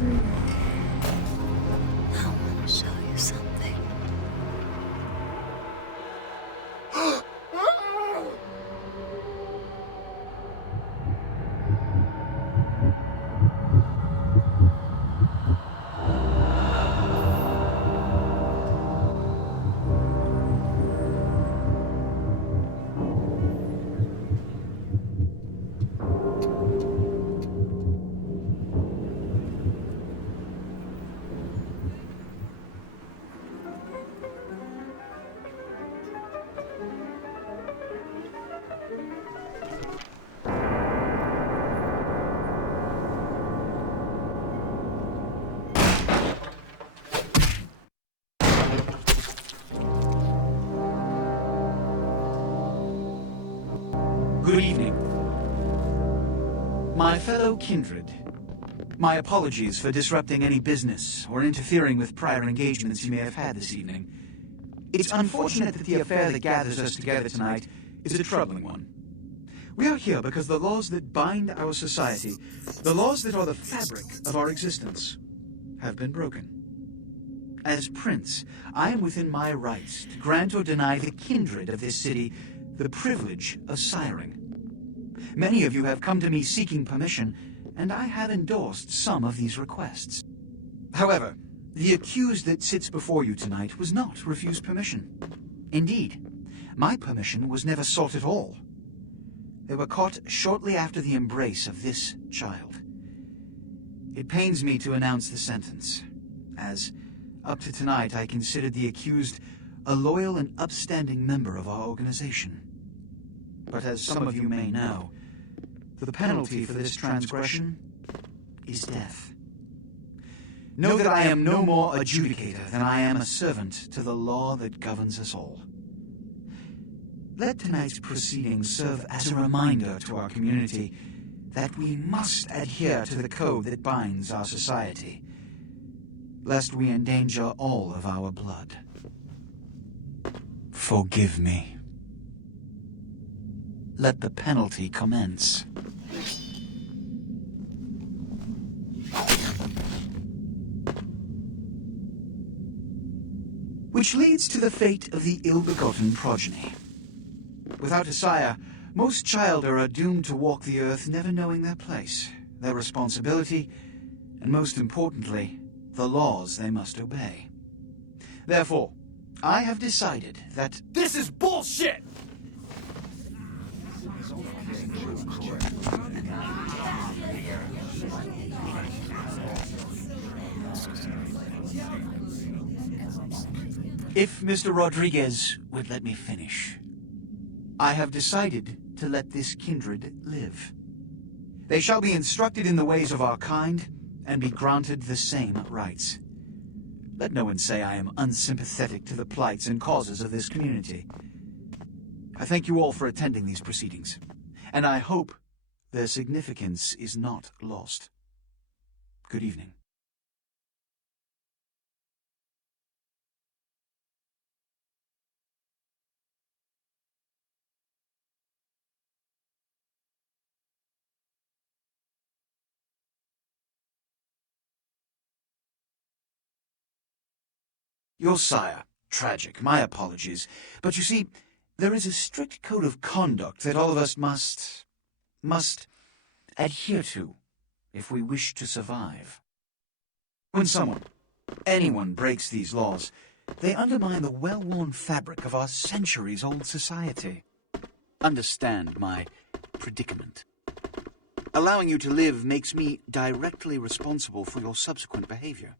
I want to show you something. Good evening. My fellow kindred, my apologies for disrupting any business or interfering with prior engagements you may have had this evening. It's unfortunate that the affair that gathers us together tonight is a troubling one. We are here because the laws that bind our society, the laws that are the fabric of our existence, have been broken. As Prince, I am within my rights to grant or deny the kindred of this city the privilege of siring. Many of you have come to me seeking permission, and I have endorsed some of these requests. However, the accused that sits before you tonight was not refused permission. Indeed, my permission was never sought at all. They were caught shortly after the embrace of this child. It pains me to announce the sentence, as up to tonight I considered the accused a loyal and upstanding member of our organization. But as some of you may know, the penalty for this transgression is death. Know that I am no more adjudicator than I am a servant to the law that governs us all. Let tonight's proceedings serve as a reminder to our community that we must adhere to the code that binds our society, lest we endanger all of our blood. Forgive me. Let the penalty commence. Which leads to the fate of the ill-begotten progeny. Without a sire, most childer are doomed to walk the earth never knowing their place, their responsibility, and most importantly, the laws they must obey. Therefore, I have decided that This is bullshit! if Mr. Rodriguez would let me finish, I have decided to let this kindred live. They shall be instructed in the ways of our kind and be granted the same rights. Let no one say I am unsympathetic to the plights and causes of this community. I thank you all for attending these proceedings, and I hope their significance is not lost. Good evening. Your sire. Tragic. My apologies. But you see, there is a strict code of conduct that all of us must adhere to if we wish to survive. When anyone breaks these laws, they undermine the well-worn fabric of our centuries-old society. Understand my predicament. Allowing you to live makes me directly responsible for your subsequent behavior.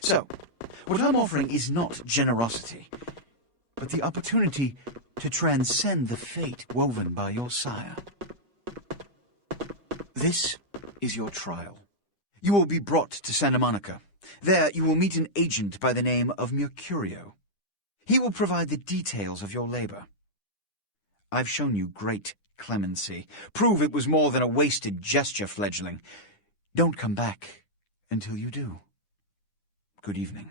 So, what I'm offering is not generosity, but the opportunity to transcend the fate woven by your sire. This is your trial. You will be brought to Santa Monica. There you will meet an agent by the name of Mercurio. He will provide the details of your labor. I've shown you great clemency. Prove it was more than a wasted gesture, fledgling. Don't come back until you do. Good evening.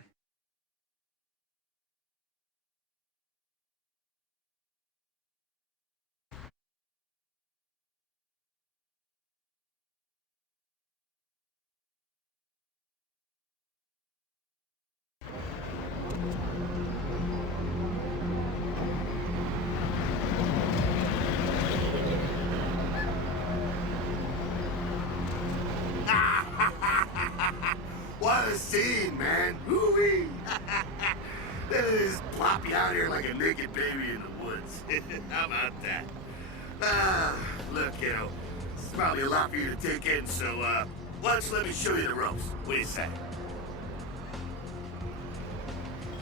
What a scene, man. Woo-wee. They just plop you out here like a naked baby in the woods. How about that? Look, kiddo, it's probably a lot for you to take in, so, why don't you let me show you the ropes? What do you say?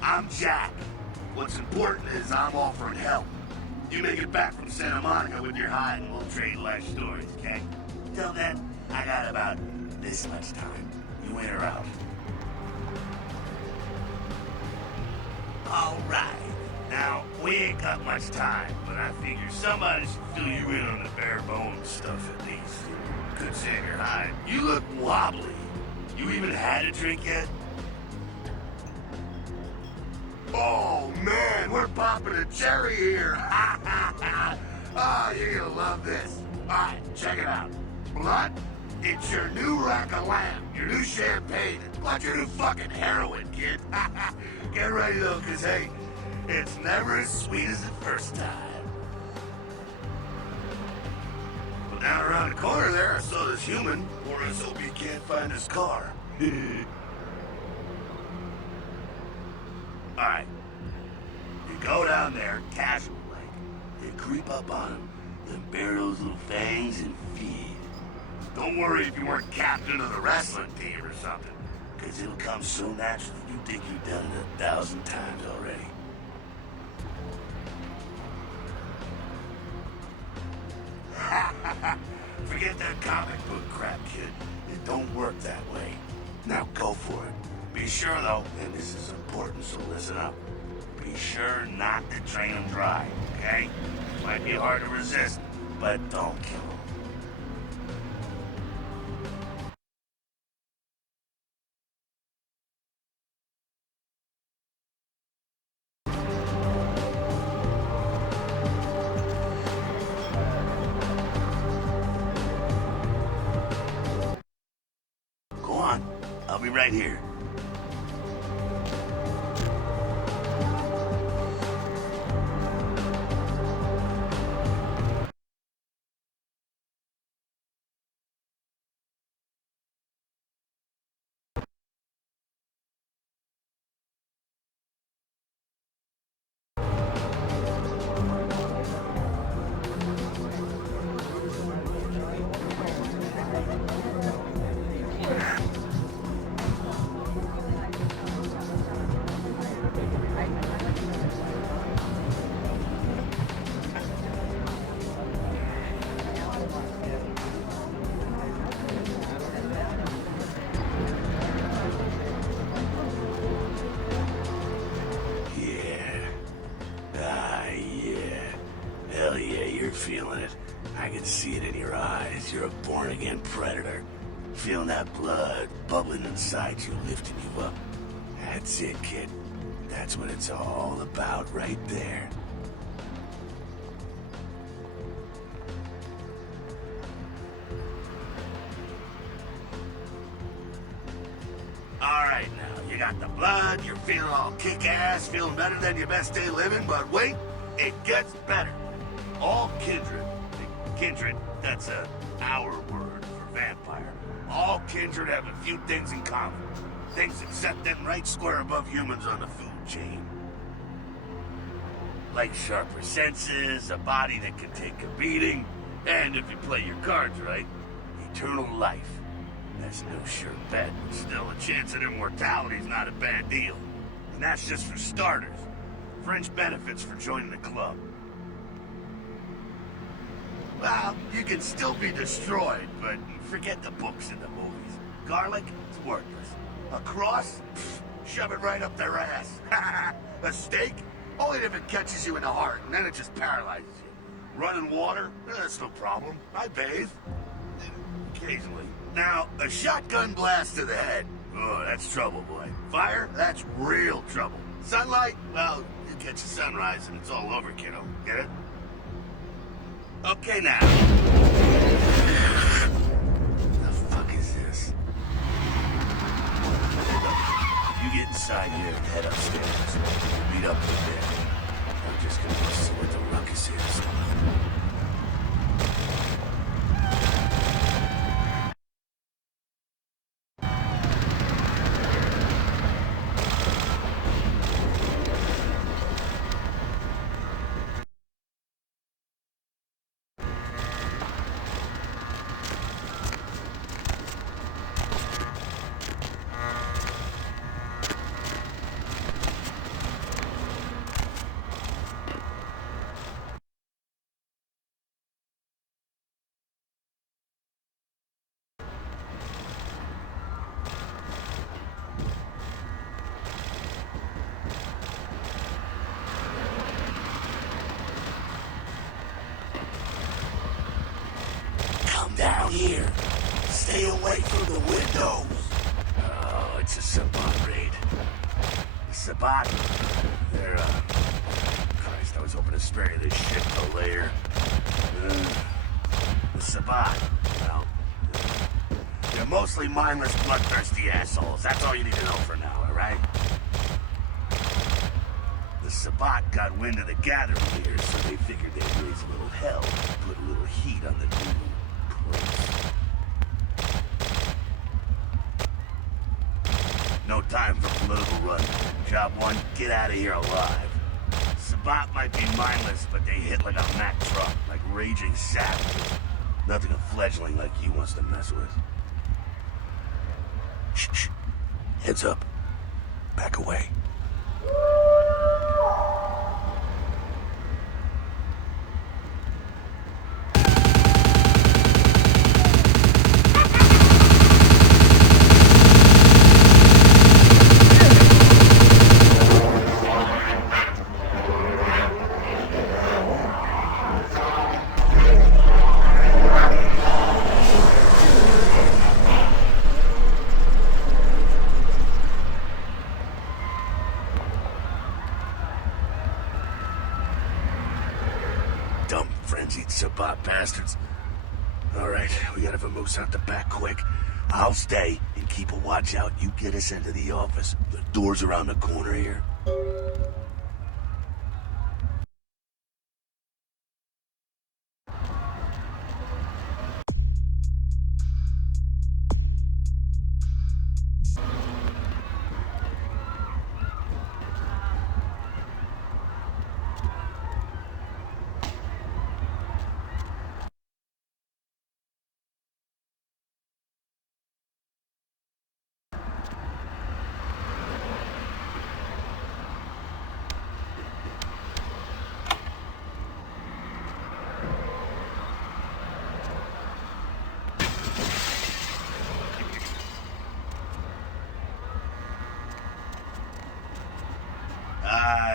I'm Jack. What's important is I'm offering help. You make it back from Santa Monica with your hide and we'll trade life stories, okay? Till then, I got about this much time. You in or out? Alright. Now, we ain't got much time, but I figure somebody should fill you in on the bare bones stuff at least. Could save your hide. You look wobbly. You even had a drink yet? Oh man, we're popping a cherry here. Oh, you're gonna love this. Alright, check it out. Blood, it's your new rack of lamb, your new champagne, like your new fucking heroin, kid. Get ready though, cause hey, it's never as sweet as the first time. Well, down around the corner there, I saw this human, or let's hope he can't find his car. Alright. You go down there, casual like. You creep up on him, then bare those little fangs and feed. Don't worry if you weren't captain of the wrestling team or something, because it'll come so naturally you think you've done it 1,000 times already. Forget that comic book crap, kid. It don't work that way. Now go for it. Be sure, though, and this is important, so listen up. Be sure not to drain them dry, okay? Might be hard to resist, but don't kill them. Go on. I'll be right here. Hell yeah, you're feeling it. I can see it in your eyes. You're a born-again predator. Feeling that blood bubbling inside you, lifting you up. That's it, kid. That's what it's all about right there. Alright now, you got the blood, you're feeling all kick-ass, feeling better than your best day living, but wait, it gets better. All kindred, that's our word for vampire. All kindred have a few things in common. Things that set them right square above humans on the food chain. Like sharper senses, a body that can take a beating, and if you play your cards right, eternal life. That's no sure bet, but still a chance at immortality is not a bad deal. And that's just for starters. Fringe benefits for joining the club. Well, you can still be destroyed, but forget the books and the movies. Garlic, it's worthless. A cross? Pfft, shove it right up their ass. A stake? Only if it catches you in the heart, and then it just paralyzes you. Running water? That's no problem. I bathe. Occasionally. Now, a shotgun blast to the head. Oh, that's trouble, boy. Fire? That's real trouble. Sunlight? Well, you catch the sunrise and it's all over, kiddo. Get it? Okay, now. The fuck is this? You get inside here and head upstairs. Meet up with them. I'm just gonna go see what the ruckus is. the windows! Oh, it's a Sabat raid. Sabat? They're, Christ, I was hoping to spare you this shit till later. The Sabat, well, they're mostly mindless, bloodthirsty assholes. That's all you need to know for now, alright? The Sabat got wind of the gathering here, so they figured they'd raise a little hell, put a little heat on the new place. No time for political run. Job one, get out of here alive. Sabat might be mindless, but they hit like a Mack truck, like raging savages. Nothing a fledgling like you wants to mess with. Shh, shh. Heads up. Back away. Dumb, frenzied Sabat bastards. Alright, we gotta vamoose out the back quick. I'll stay and keep a watch out. You get us into the office. The door's around the corner here.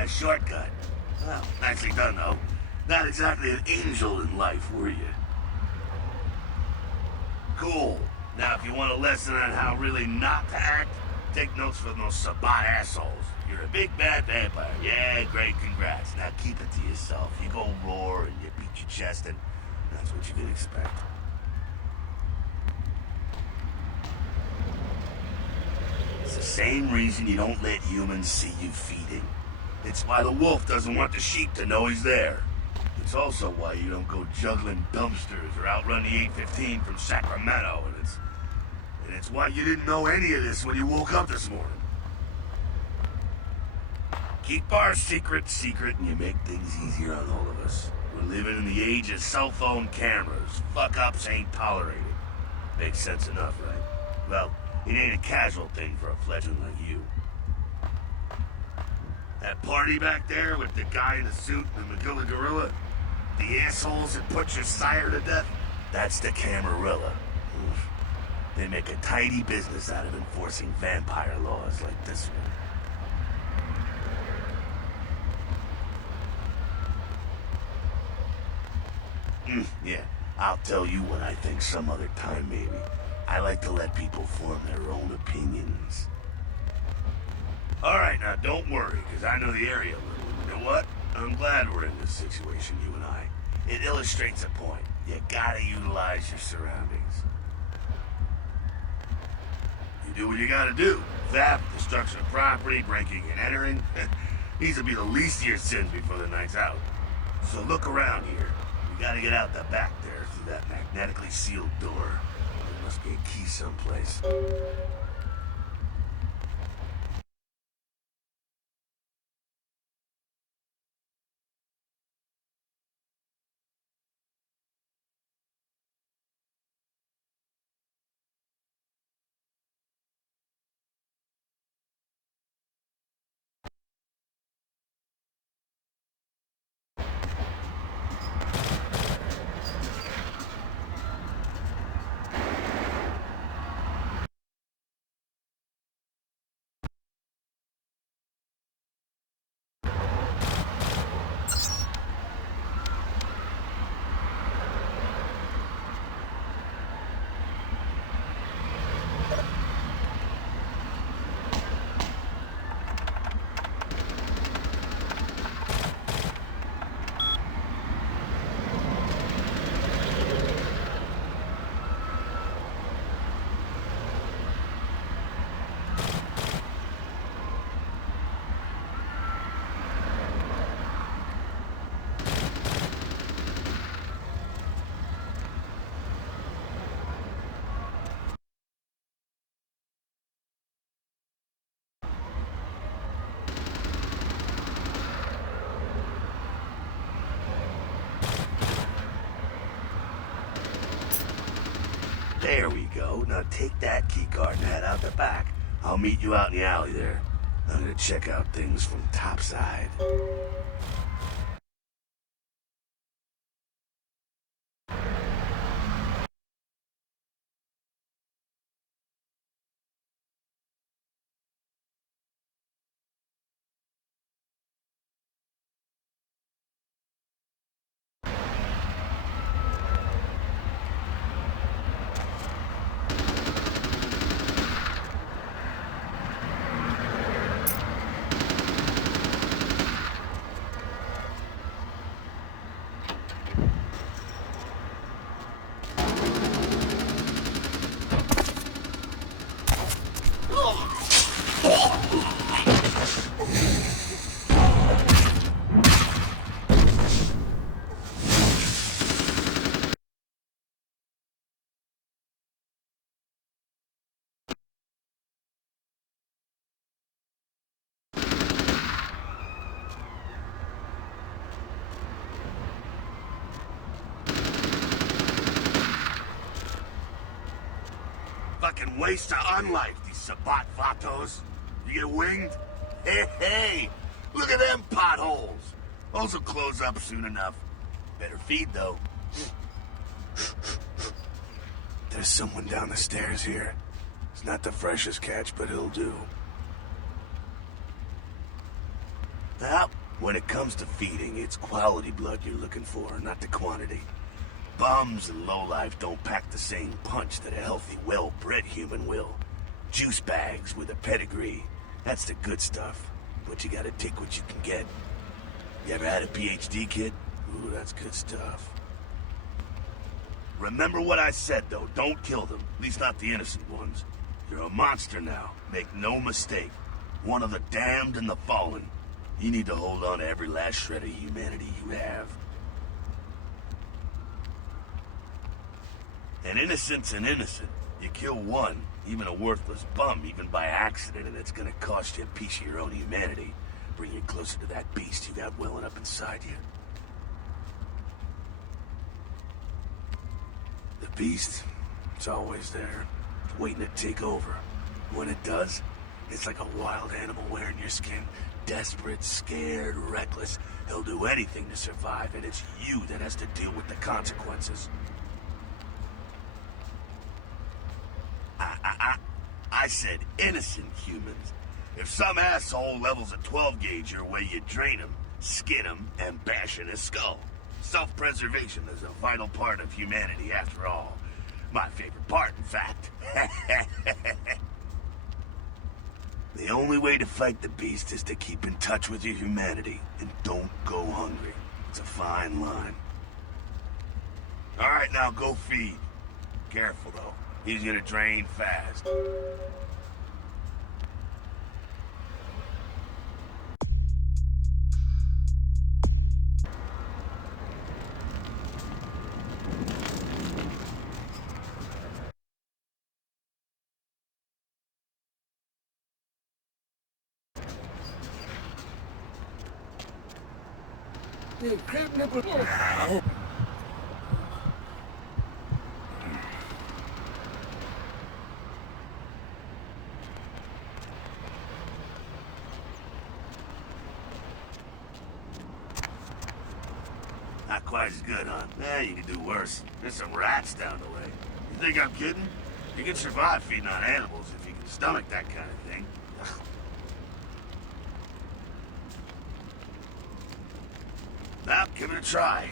Shortcut. Well, nicely done, though. Not exactly an angel in life, were you? Cool. Now, if you want a lesson on how really not to act, take notes from those Sabat assholes. You're a big bad vampire. Yeah, great, congrats. Now keep it to yourself. You go roar and you beat your chest, and that's what you can expect. It's the same reason you don't let humans see you feeding. It's why the wolf doesn't want the sheep to know he's there. It's also why you don't go juggling dumpsters or outrun the 815 from Sacramento, and it's why you didn't know any of this when you woke up this morning. Keep our secret, and you make things easier on all of us. We're living in the age of cell phone cameras. Fuck-ups ain't tolerated. Makes sense enough, right? Well, it ain't a casual thing for a fledgling like you. That party back there with the guy in the suit and the Magilla Gorilla? The assholes that put your sire to death? That's the Camarilla. Oof. They make a tidy business out of enforcing vampire laws like this one. Yeah, I'll tell you what I think some other time, maybe. I like to let people form their own opinions. Alright, now don't worry, because I know the area a little. You know what? I'm glad we're in this situation, you and I. It illustrates a point. You gotta utilize your surroundings. You do what you gotta do. Theft, destruction of property, breaking and entering. These will be the least of your sins before the night's out. So look around here. We gotta get out the back there through that magnetically sealed door. There must be a key someplace. take that keycard and head out the back. I'll meet you out in the alley there. I'm gonna check out things from topside. Fucking waste of unlife, these Sabat Vatos. You get winged? Hey, look at them potholes. Those will close up soon enough. Better feed, though. There's someone down the stairs here. It's not the freshest catch, but he'll do. Now, when it comes to feeding, it's quality blood you're looking for, not the quantity. Bums and lowlife don't pack the same punch that a healthy, well-bred human will. Juice bags with a pedigree. That's the good stuff. But you gotta take what you can get. You ever had a PhD kid? Ooh, that's good stuff. Remember what I said, though. Don't kill them. At least not the innocent ones. You're a monster now. Make no mistake. One of the damned and the fallen. You need to hold on to every last shred of humanity you have. An innocent's an innocent. You kill one, even a worthless bum, even by accident, and it's gonna cost you a piece of your own humanity. Bring you closer to that beast you got welling up inside you. The beast, it's always there, waiting to take over. When it does, it's like a wild animal wearing your skin. Desperate, scared, reckless. He'll do anything to survive, and it's you that has to deal with the consequences. I said innocent humans. If some asshole levels a 12 gauge your way, you drain him, skin him, and bash in his skull. Self-preservation is a vital part of humanity, after all. My favorite part, in fact. The only way to fight the beast is to keep in touch with your humanity, and don't go hungry. It's a fine line. All right, now go feed. Careful, though. He's gonna drain fast. Not quite as good, huh? Yeah, you can do worse. There's some rats down the way. You think I'm kidding? You can survive feeding on animals if you can stomach that kind of thing. Now, give it a try.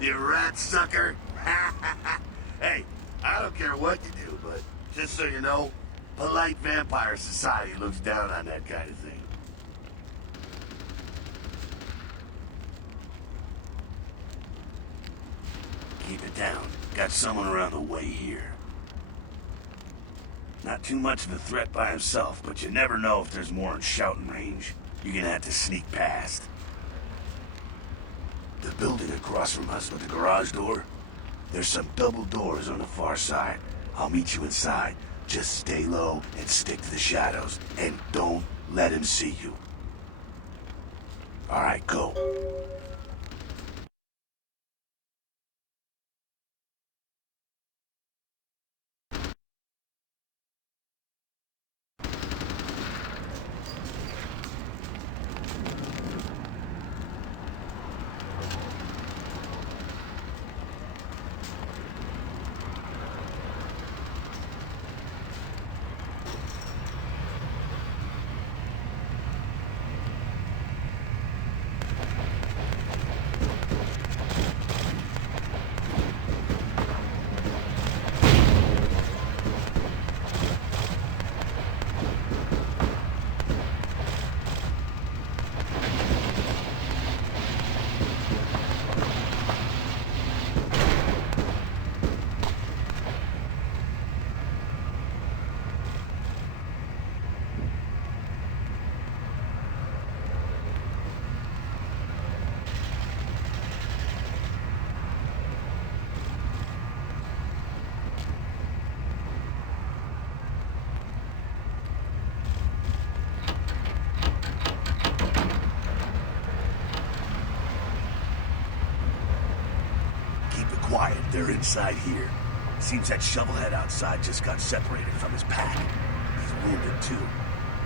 You rat sucker. Hey, I don't care what you do, but Just so you know, polite vampire society looks down on that kind of thing. Keep it down. Got someone around the way here. Not too much of a threat by himself, but you never know if there's more in shouting range. You're gonna have to sneak past. The building across from us with the garage door, there's some double doors on the far side. I'll meet you inside. Just stay low and stick to the shadows, and don't let him see you. All right, go. Quiet, they're inside here. Seems that shovelhead outside just got separated from his pack. He's wounded too.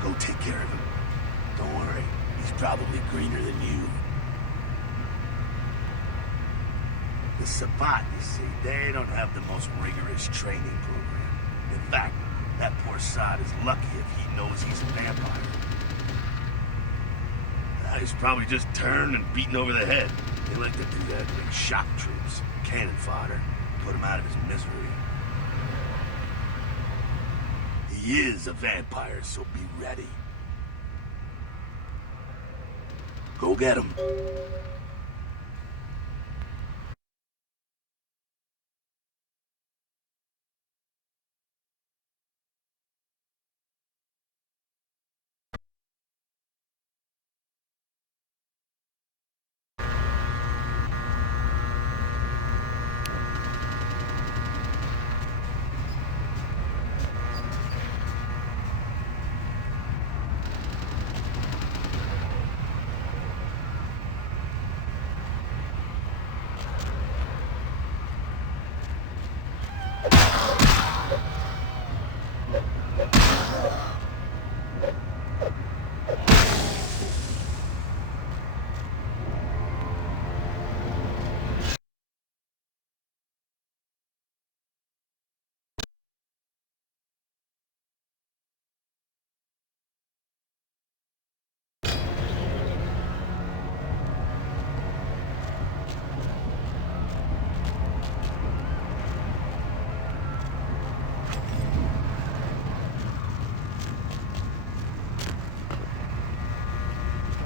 Go take care of him. Don't worry, he's probably greener than you. The Sabbat, you see, they don't have the most rigorous training program. In fact, that poor sod is lucky if he knows he's a vampire. He's probably just turned and beaten over the head. They like to do that to make shock troops. Cannon fodder, put him out of his misery. He is a vampire, so be ready. Go get him.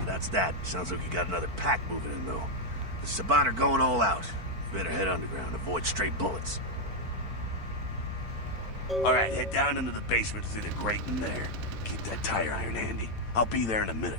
That's that. Sounds like you got another pack moving in, though. The Sabbat are going all out. You better head underground, avoid straight bullets. Alright, head down into the basement through the grate in there. Keep that tire iron handy. I'll be there in a minute.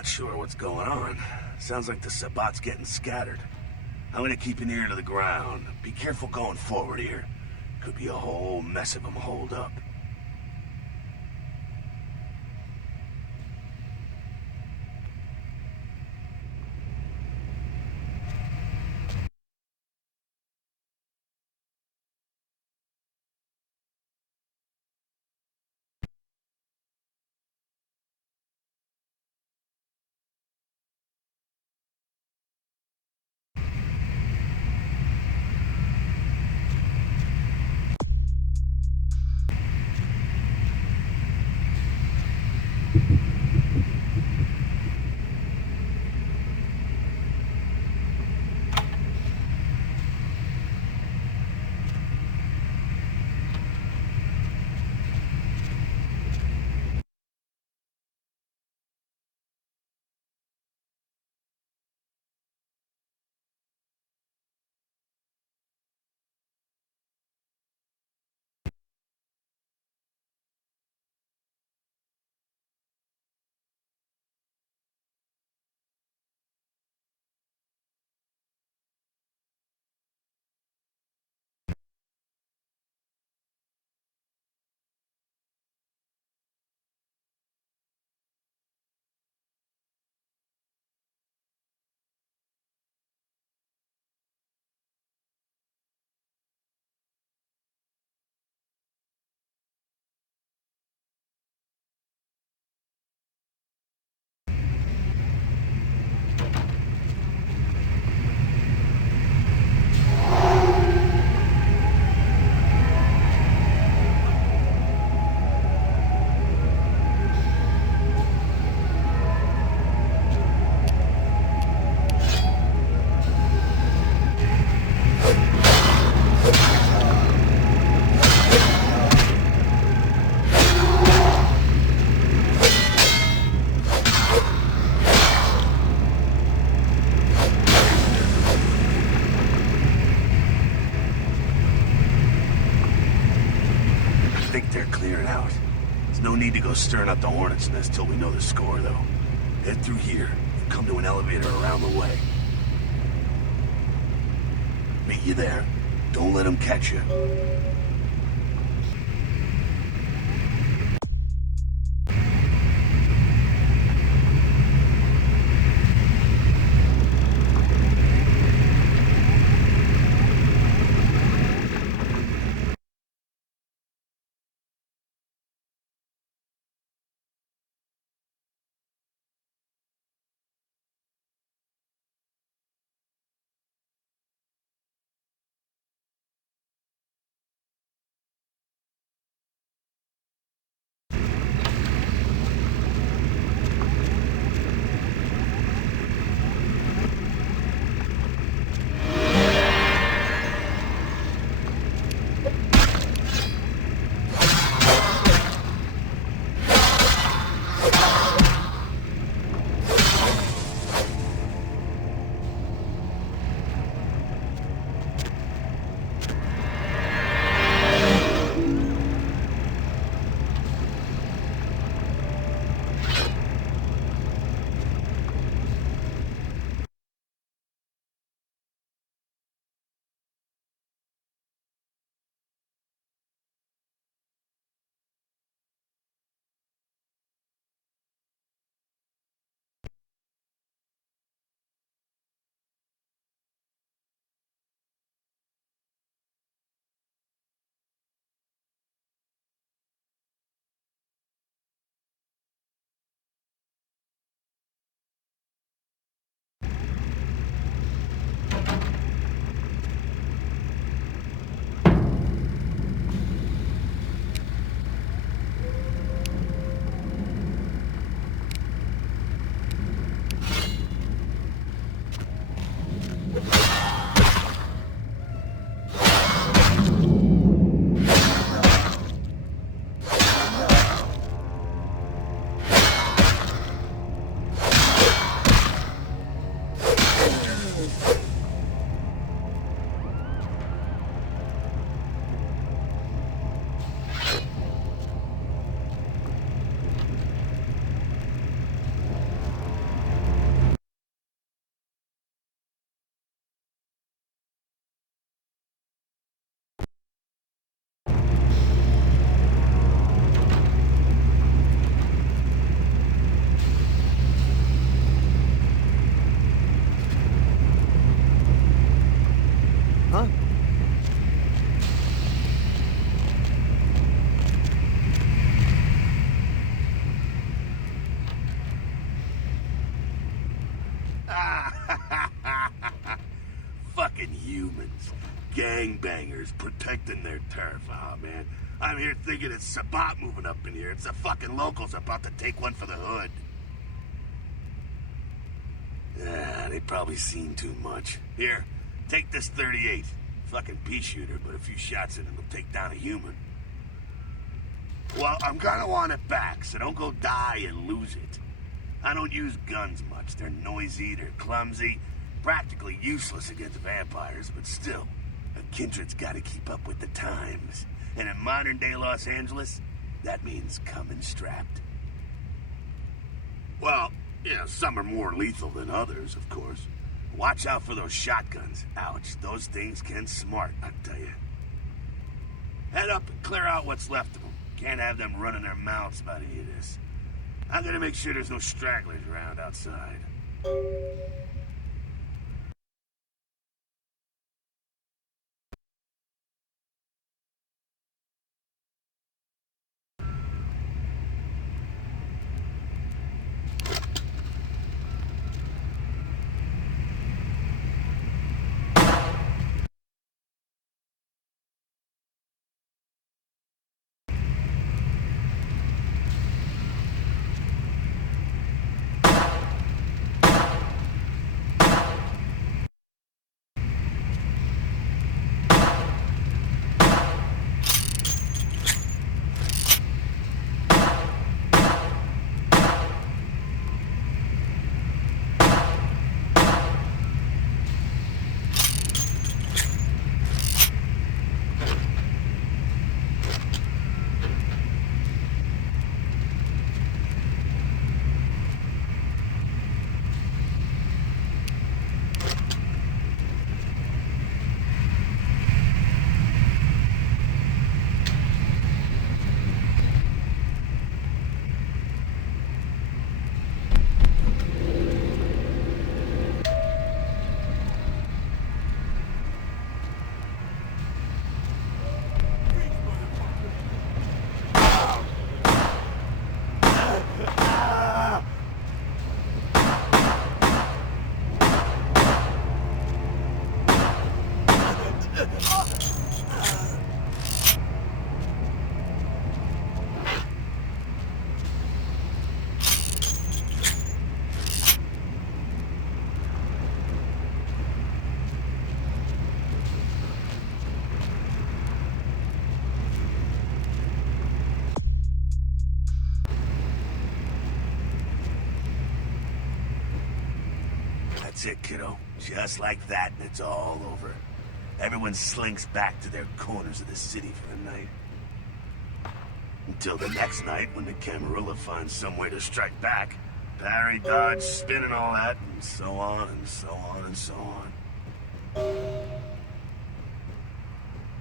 not sure what's going on. Sounds like the Sabbat's getting scattered. I'm gonna keep an ear to the ground. Be careful going forward here. Could be a whole mess of them holed up. I think they're clearing out. There's no need to go stirring up the hornet's nest till we know the score, though. Head through here and come to an elevator around the way. Meet you there. Don't let them catch you. just protecting their turf. Oh, man. I'm here thinking it's Sabat moving up in here. It's the fucking locals about to take one for the hood. Yeah, they probably seen too much. Here, take this 38. Fucking pea shooter, but a few shots in it will take down a human. Well, I'm gonna want it back, so don't go die and lose it. I don't use guns much. They're noisy, they're clumsy, practically useless against vampires, but still, a kindred's gotta keep up with the times. And in modern-day Los Angeles, that means coming strapped. Well, yeah, some are more lethal than others, of course. Watch out for those shotguns. Ouch, those things can smart, I tell you. Head up and clear out what's left of them. Can't have them running their mouths about any of this. I'm gonna make sure there's no stragglers around outside. That's it, kiddo. Just like that, and it's all over. Everyone slinks back to their corners of the city for the night. Until the next night, when the Camarilla finds some way to strike back. Parry, dodge, spin, and all that, and so on, and so on, and so on.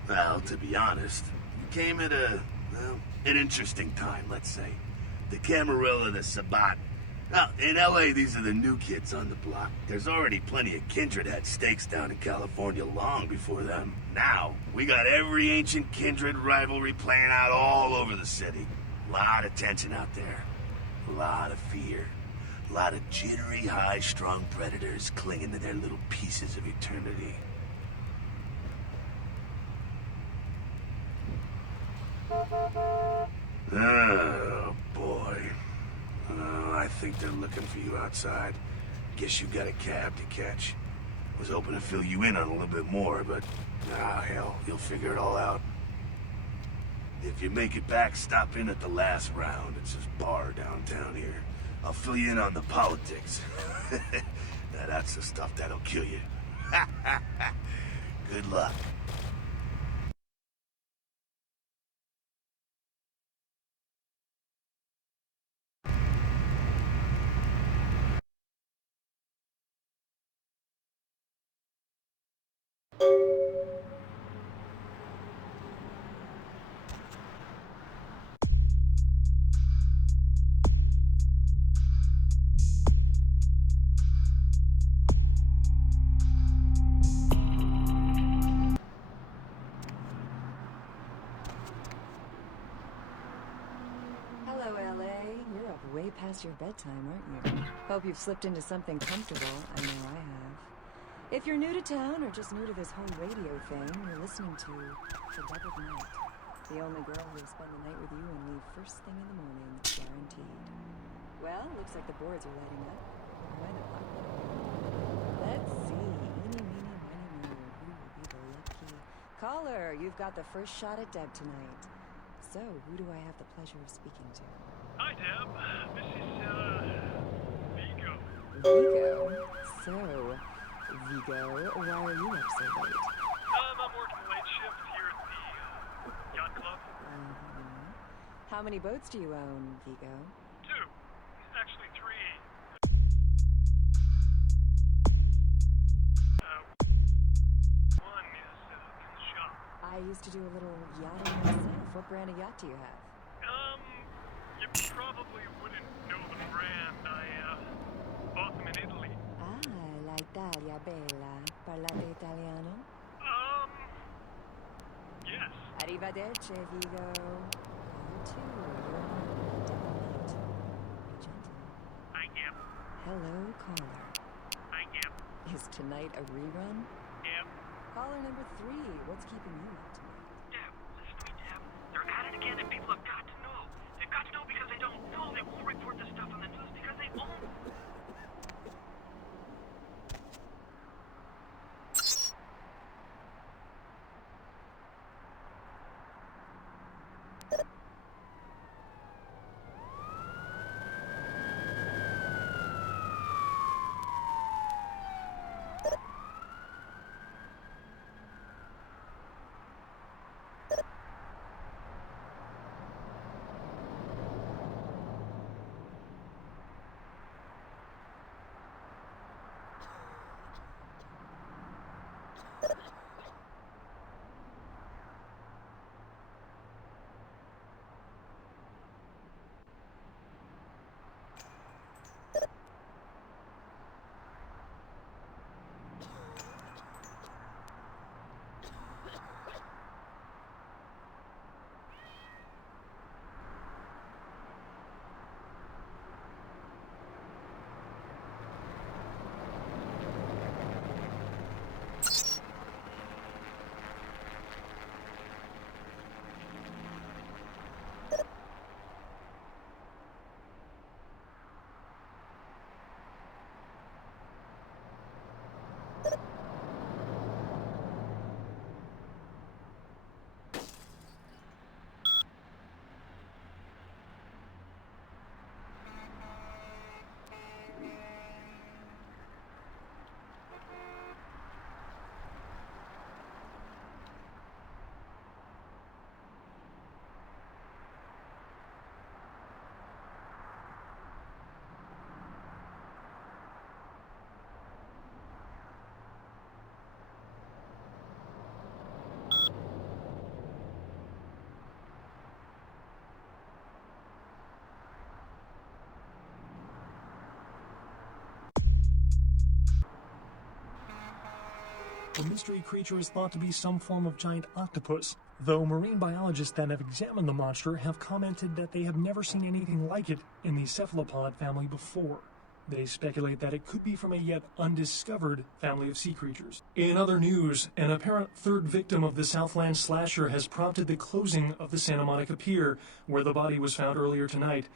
Well, to be honest, you came at an interesting time, let's say. The Camarilla, the Sabat. Now, in LA, these are the new kids on the block. There's already plenty of kindred had stakes down in California long before them. Now, we got every ancient kindred rivalry playing out all over the city. A lot of tension out there. A lot of fear. A lot of jittery, high-strung predators clinging to their little pieces of eternity. Oh, boy. I think they're looking for you outside. Guess you got a cab to catch. Was hoping to fill you in on a little bit more, but... hell, you'll figure it all out. If you make it back, stop in at the last round. It's this bar downtown here. I'll fill you in on the politics. Now, that's the stuff that'll kill you. Good luck. Hello, LA. You're up way past your bedtime, aren't you? Hope you've slipped into something comfortable. I know I have. If you're new to town or just new to this whole radio thing, you're listening to The Doubled Night. The only girl who will spend the night with you and leave first thing in the morning, guaranteed. Well, looks like the boards are lighting up. Why not? Let's see. Eeny, meeny, miny, moe. Who will be the lucky caller? You've got the first shot at Deb tonight. So, who do I have the pleasure of speaking to? Hi, Deb. This is, Vigo. Vigo? So, Vigo, why are you up so late? I'm working late shift here at the, yacht club. How many boats do you own, Vigo? 2. Actually, 3. One is, in the shop. I used to do a little yachting myself. What brand of yacht do you have? You probably wouldn't know the brand. I, bought them in Italy. Ah, la Italia bella. Parlate italiano? Yes. Arrivederci, Vigo. Caller 2, you're on Double Night. Be gentle. I am. Hello, caller. I am. Is tonight a rerun? Yep. Caller number 3, what's keeping you up tonight? Deb, listen to me, Deb. They're at it again, and people have got to know. They've got to know because they don't know. They won't report this stuff on the news because they won't. The mystery creature is thought to be some form of giant octopus, though marine biologists that have examined the monster have commented that they have never seen anything like it in the cephalopod family before. They speculate that it could be from a yet undiscovered family of sea creatures. In other news, an apparent third victim of the Southland slasher has prompted the closing of the Santa Monica Pier, where the body was found earlier tonight.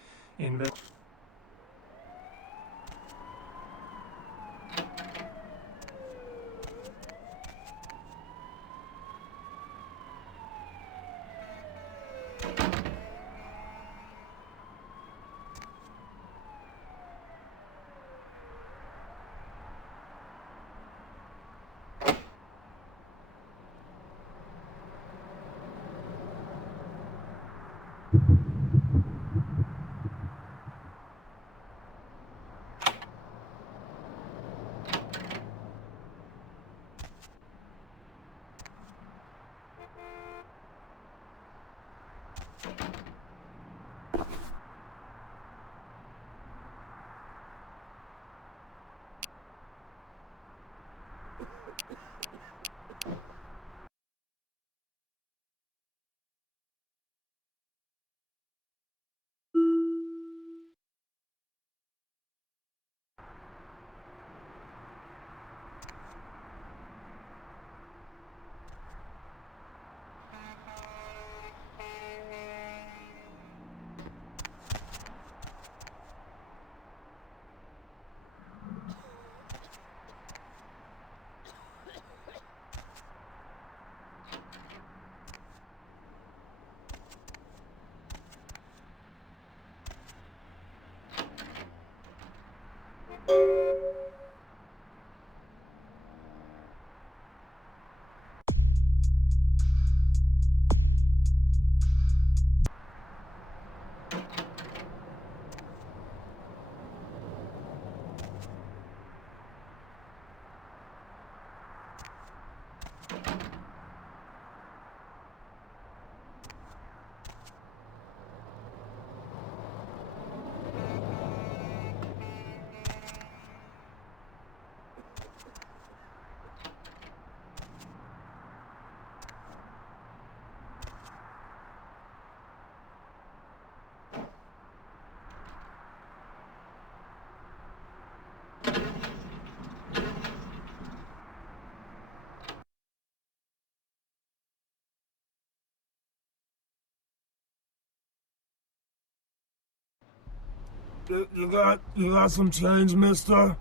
You got some change, mister?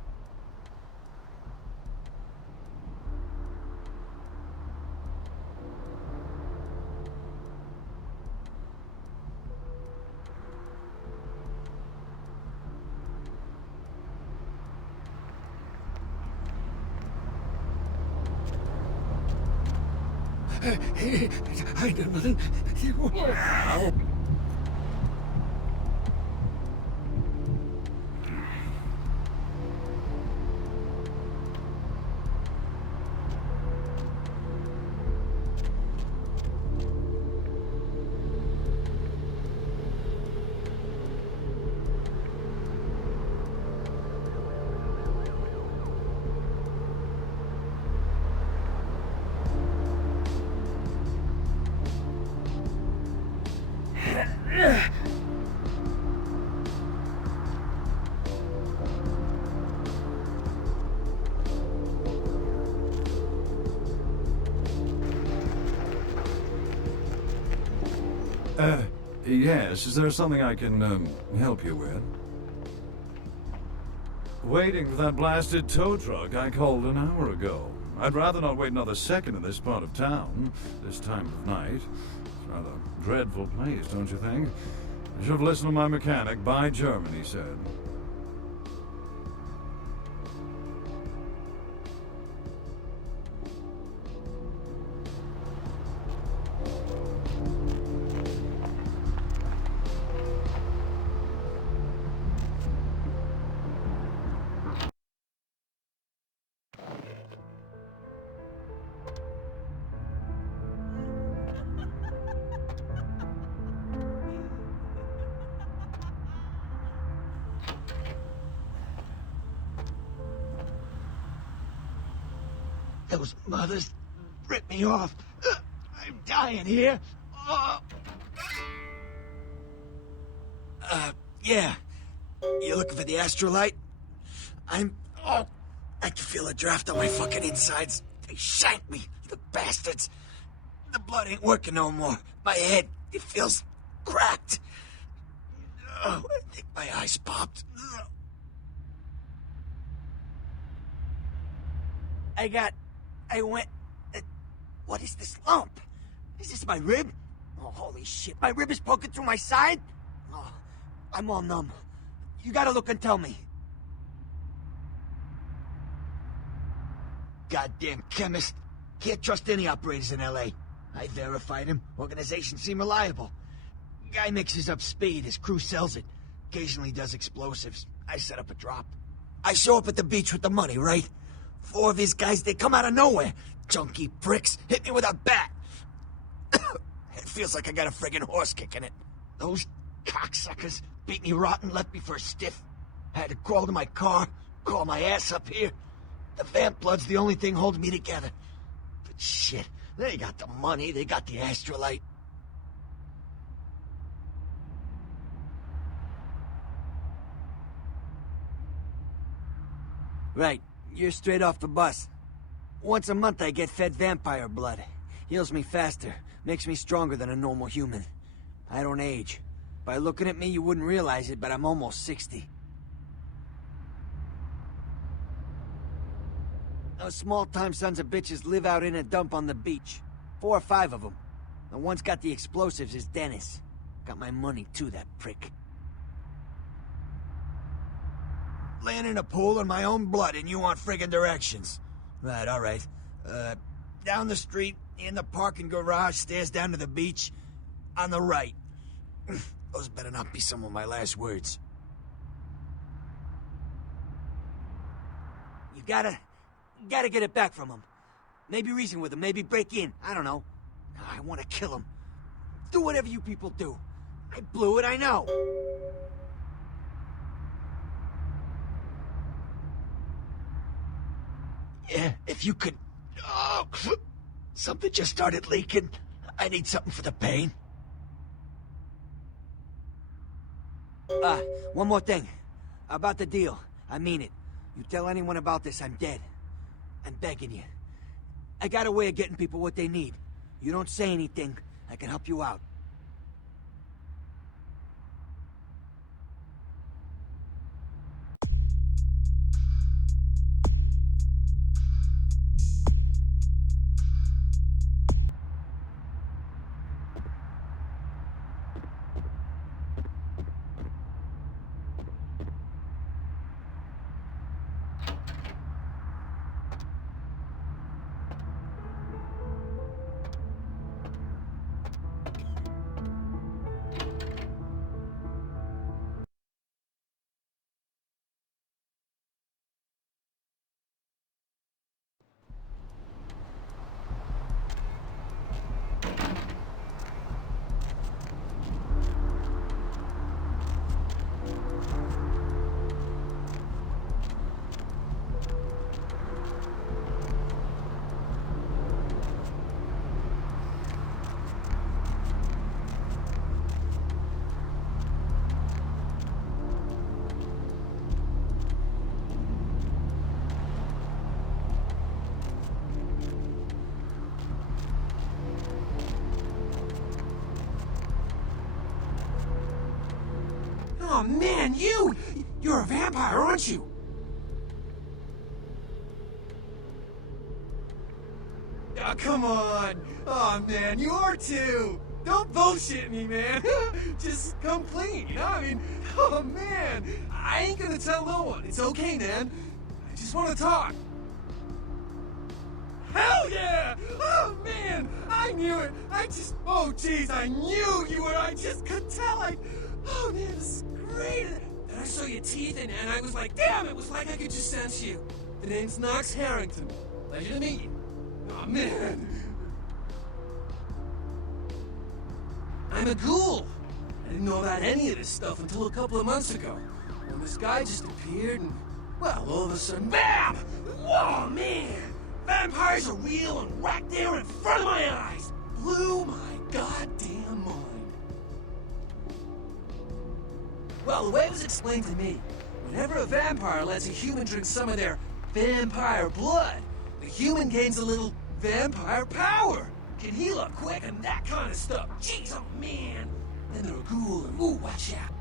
I don't. Yes, is there something I can, help you with? Waiting for that blasted tow truck I called an hour ago. I'd rather not wait another second in this part of town, this time of night. It's rather a dreadful place, don't you think? I should have listened to my mechanic. By German, he said. Those mothers ripped me off. I'm dying here. Yeah. You looking for the astrolite? I can feel a draft on my fucking insides. They shanked me, the bastards. The blood ain't working no more. My head, it feels cracked. Oh, I think my eyes popped. What is this lump? Is this my rib? Oh, holy shit, my rib is poking through my side? Oh, I'm all numb. You gotta look and tell me. Goddamn chemist. Can't trust any operators in L.A. I verified him. Organization seem reliable. Guy mixes up speed, his crew sells it. Occasionally does explosives. I set up a drop. I show up at the beach with the money, right? 4 of his guys, they come out of nowhere. Junky pricks hit me with a bat. It feels like I got a friggin' horse kicking it. Those cocksuckers beat me rotten, left me for a stiff. I had to crawl to my car, crawl my ass up here. The vamp blood's the only thing holding me together. But shit, they got the money, they got the astrolite. Right, you're straight off the bus. Once a month I get fed vampire blood. Heals me faster, makes me stronger than a normal human. I don't age. By looking at me, you wouldn't realize it, but I'm almost 60. Those small-time sons of bitches live out in a dump on the beach. 4 or 5 of them. The one's got the explosives is Dennis. Got my money too, that prick. Laying in a pool in my own blood and you want friggin' directions. Right, alright. Down the street, in the parking garage, stairs down to the beach. On the right. Those better not be some of my last words. You gotta get it back from him. Maybe reason with him, maybe break in. I don't know. I want to kill him. Do whatever you people do. I blew it, I know. Yeah, if you could... Oh, something just started leaking. I need something for the pain. One more thing. About the deal. I mean it. You tell anyone about this, I'm dead. I'm begging you. I got a way of getting people what they need. You don't say anything, I can help you out. Oh man, you're a vampire, aren't you? Oh, come on. Oh man, you are too. Don't bullshit me, man. Just come clean, you know? I mean, oh man, I ain't gonna tell no one. It's okay, man. I just want to talk. Hell yeah! Oh man, I knew it. Oh jeez, I knew you were. I just could tell. Oh man, this is great. Then I saw your teeth, and I was like, damn, it was like I could just sense you. The name's Knox Harrington. Pleasure to meet you. Oh man. I'm a ghoul. I didn't know about any of this stuff until a couple of months ago, when this guy just appeared and, well, all of a sudden, BAM! Whoa, man! Vampires are real and right there in front of my eyes! Blew my goddamn mind. Well, the way it was explained to me, whenever a vampire lets a human drink some of their vampire blood, the human gains a little vampire power. Can heal up quick and that kind of stuff. Jeez, oh man! Then they're a ghoul and ooh, watch out.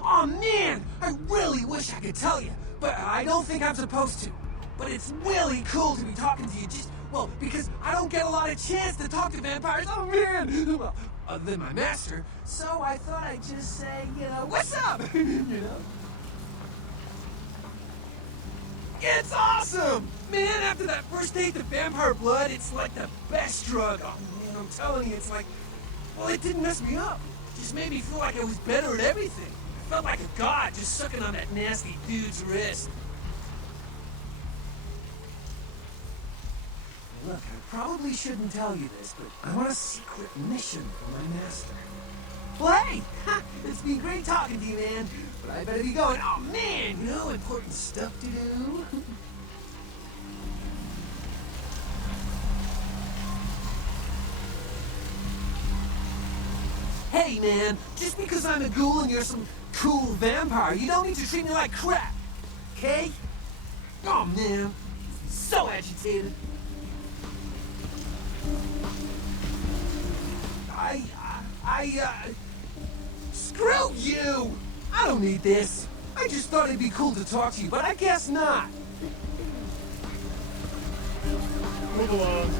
Oh man, I really wish I could tell you, but I don't think I'm supposed to. But it's really cool to be talking to you well, because I don't get a lot of chance to talk to vampires, oh man! Well, other than my master, so I thought I'd just say, what's up? It's awesome! Man, after that first date to vampire blood, it's like the best drug. Oh man, I'm telling you, it's like, well, it didn't mess me up. It just made me feel like I was better at everything. I felt like a god just sucking on that nasty dude's wrist. Look, I probably shouldn't tell you this, but I'm on a secret mission from my master. Well, hey! It's been great talking to you, man. But I better be going. Oh, man! Important stuff to do. Hey, man! Just because I'm a ghoul and you're some cool vampire, you don't need to treat me like crap. Okay? Oh, man. So agitated. Screw you! I don't need this. I just thought it'd be cool to talk to you, but I guess not. Move along.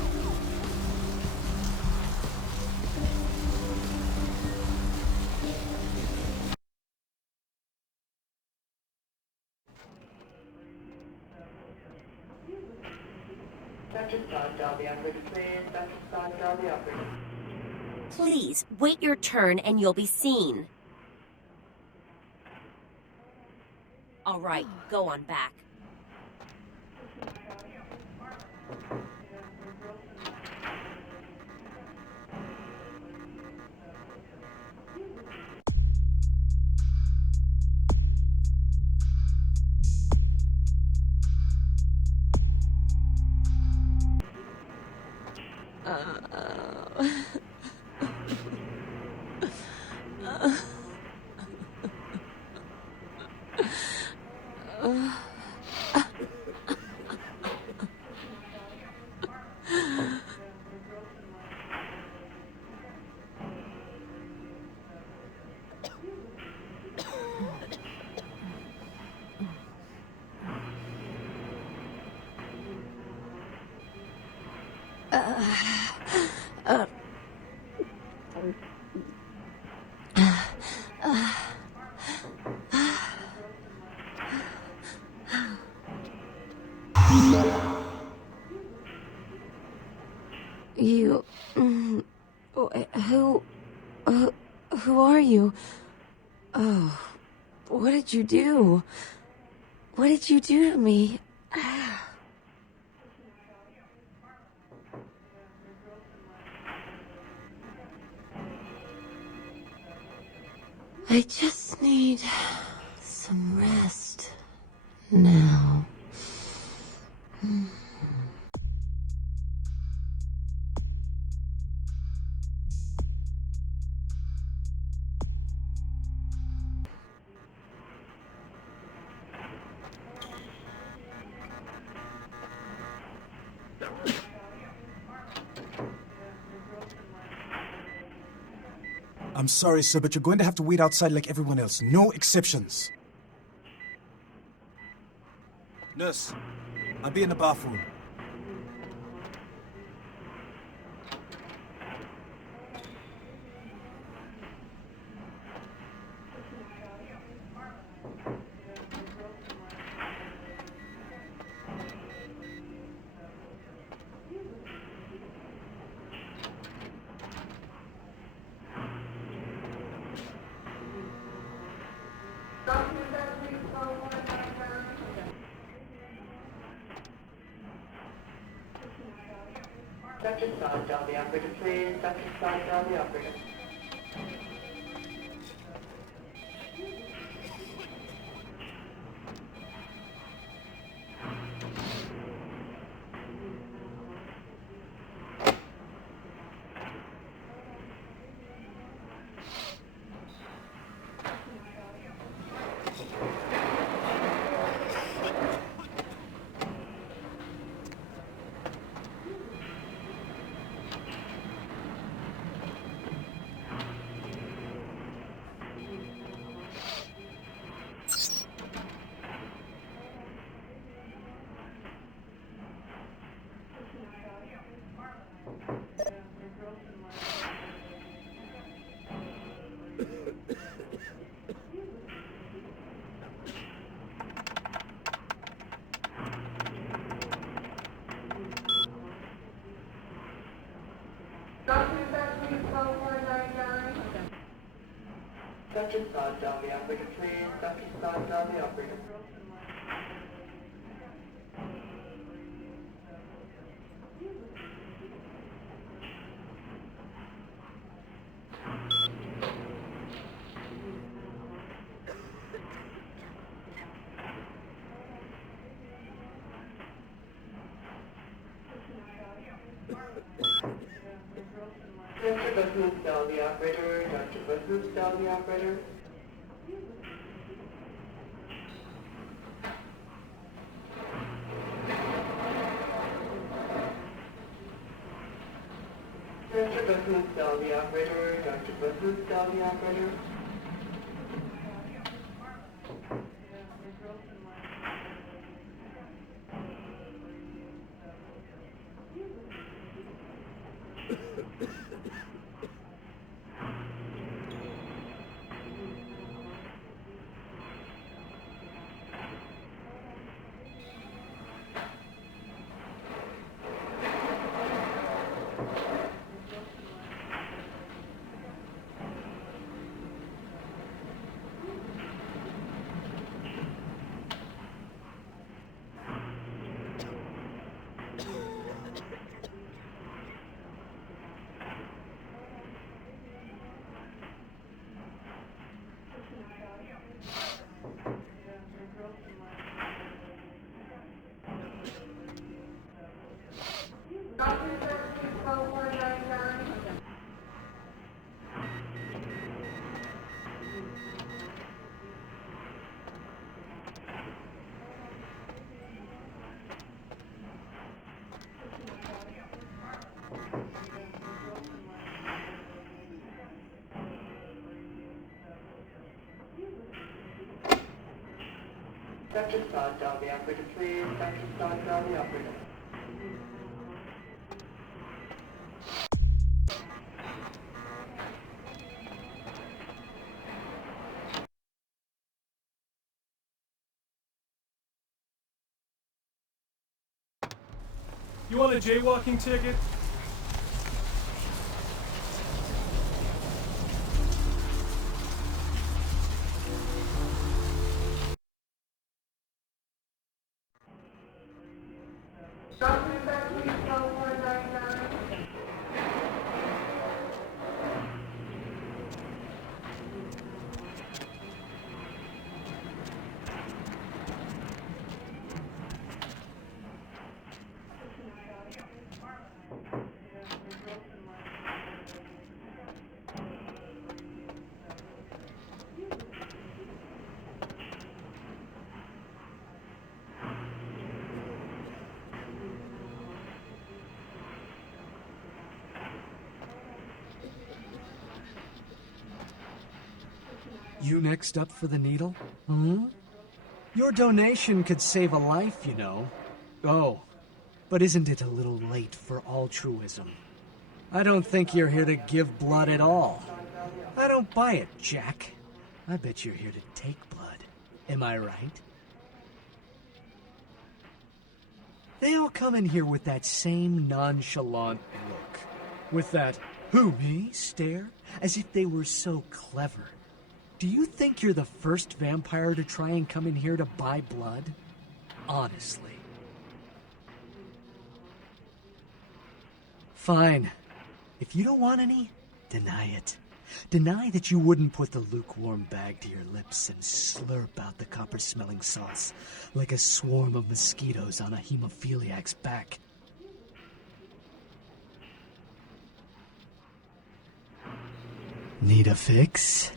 Please, wait your turn and you'll be seen. All right, go on back. You... Who are you? Oh, what did you do? What did you do to me? I just need some rest now. I'm sorry, sir, but you're going to have to wait outside like everyone else. No exceptions. Nurse, I'll be in the bathroom. Dr. Scott, down the operator, please. Dr. Scott, down the operator. Dr. Scott, down the operator, please. Dr. Scott, down the operator. Dr. Bethmoose, down the operator. Dr. Bethmoose, down the operator. Dr. Bethmoose, down the operator. Dr. Bethmoose, down the operator. Dr. Scott, down the operator, please. Dr. Scott, down the operator. You want a jaywalking ticket? You next up for the needle? Hmm? Your donation could save a life, you know. Oh, but isn't it a little late for altruism? I don't think you're here to give blood at all. I don't buy it, Jack. I bet you're here to take blood. Am I right? They all come in here with that same nonchalant look. With that, who, me, stare, as if they were so clever. Do you think you're the first vampire to try and come in here to buy blood? Honestly. Fine. If you don't want any, deny it. Deny that you wouldn't put the lukewarm bag to your lips and slurp out the copper-smelling sauce like a swarm of mosquitoes on a hemophiliac's back. Need a fix?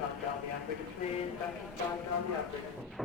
Stop down the operator, please. Dr. Stop down the operator.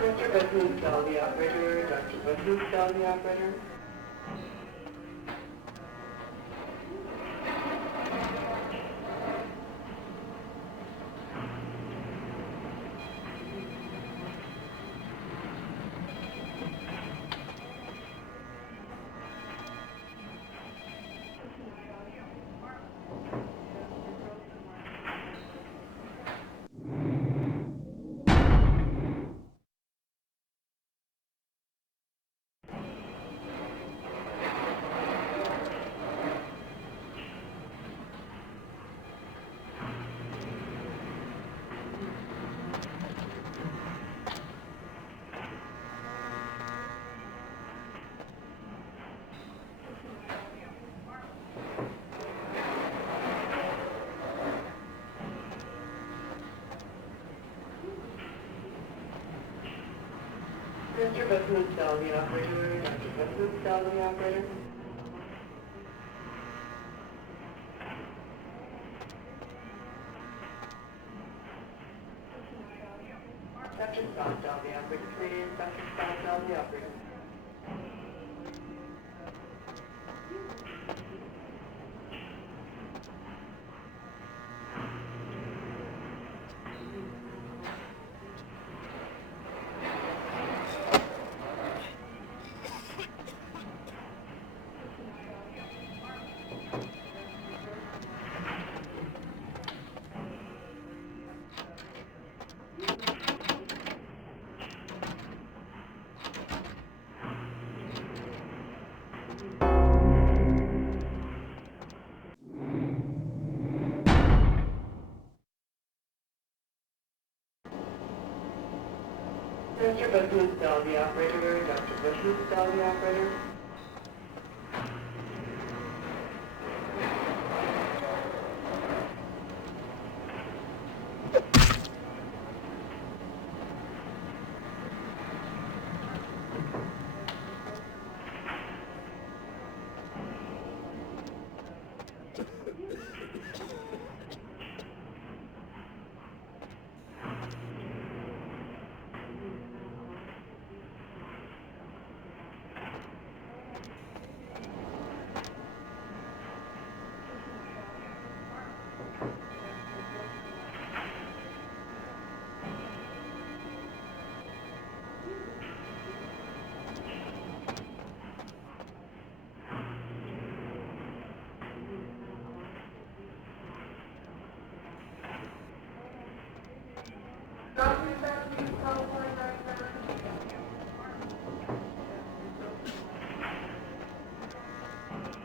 Mr. Bedford, tell the operator. Dr. Bedford, tell the operator. Mr. Bedford, tell the operator. Dr. Bedford, tell the operator. Dr. Scott, tell the operator, please. Dr. Scott, tell the operator. Busman, the operator. Dr. Busman, the operator.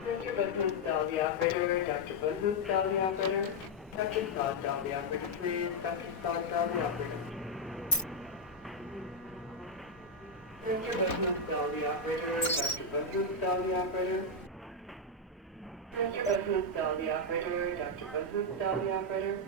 Mr. Busman, the operator. Dr. Busman, the operator. Dr. Sod, the operator, please. Dr. Sod, the operator. Mr. Busman, the operator. Dr. Busman, the operator. Mr. Busman, the operator. Dr. Busman, the operator.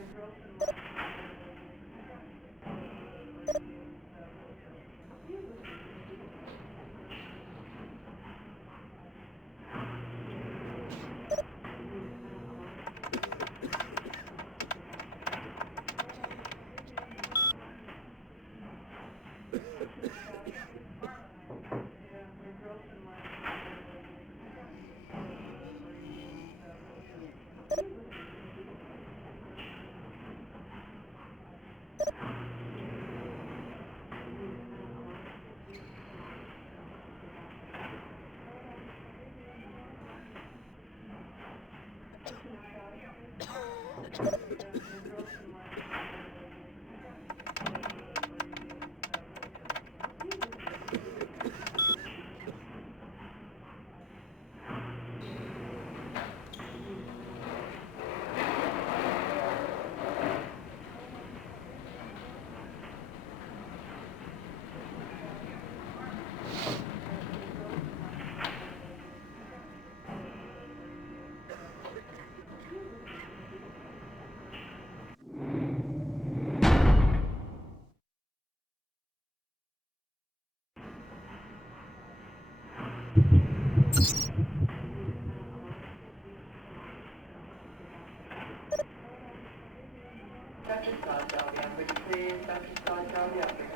Dr. Sod, the operator, please. Dr. Sod, the operator.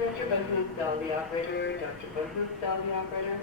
Mr. Busman, the operator. Dr. Busman, the operator.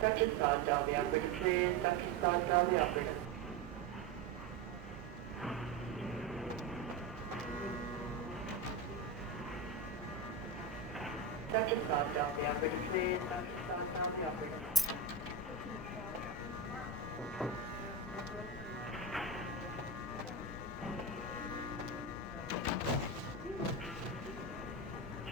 Dr. Scott Down, the operator, please. Dr. Scott Down, the operator. Dr. Scott Down, the operator, please. Dr. Scott Down, the operator. Dr. Scott Down, the operator, please. Dr. Scott Down, the operator.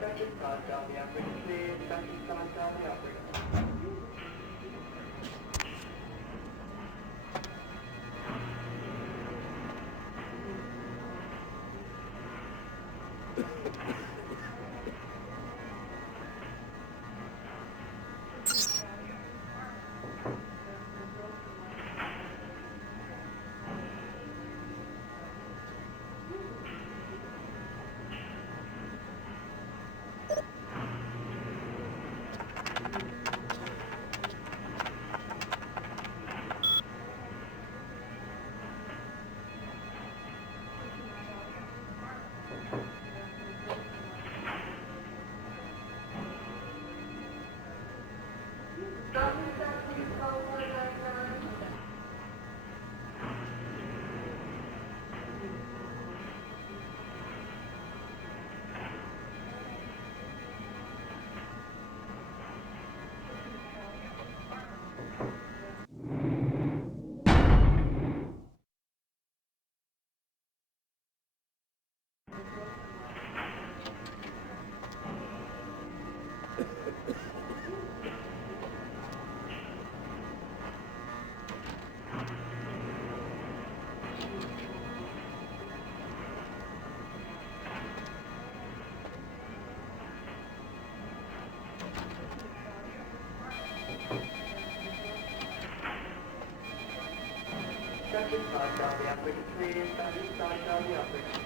Dr. Scott Down, the operator, please. Dr. Scott Down, the operator. Dr. Scott Down, the operator, please. Dr. Scott Down, the operator.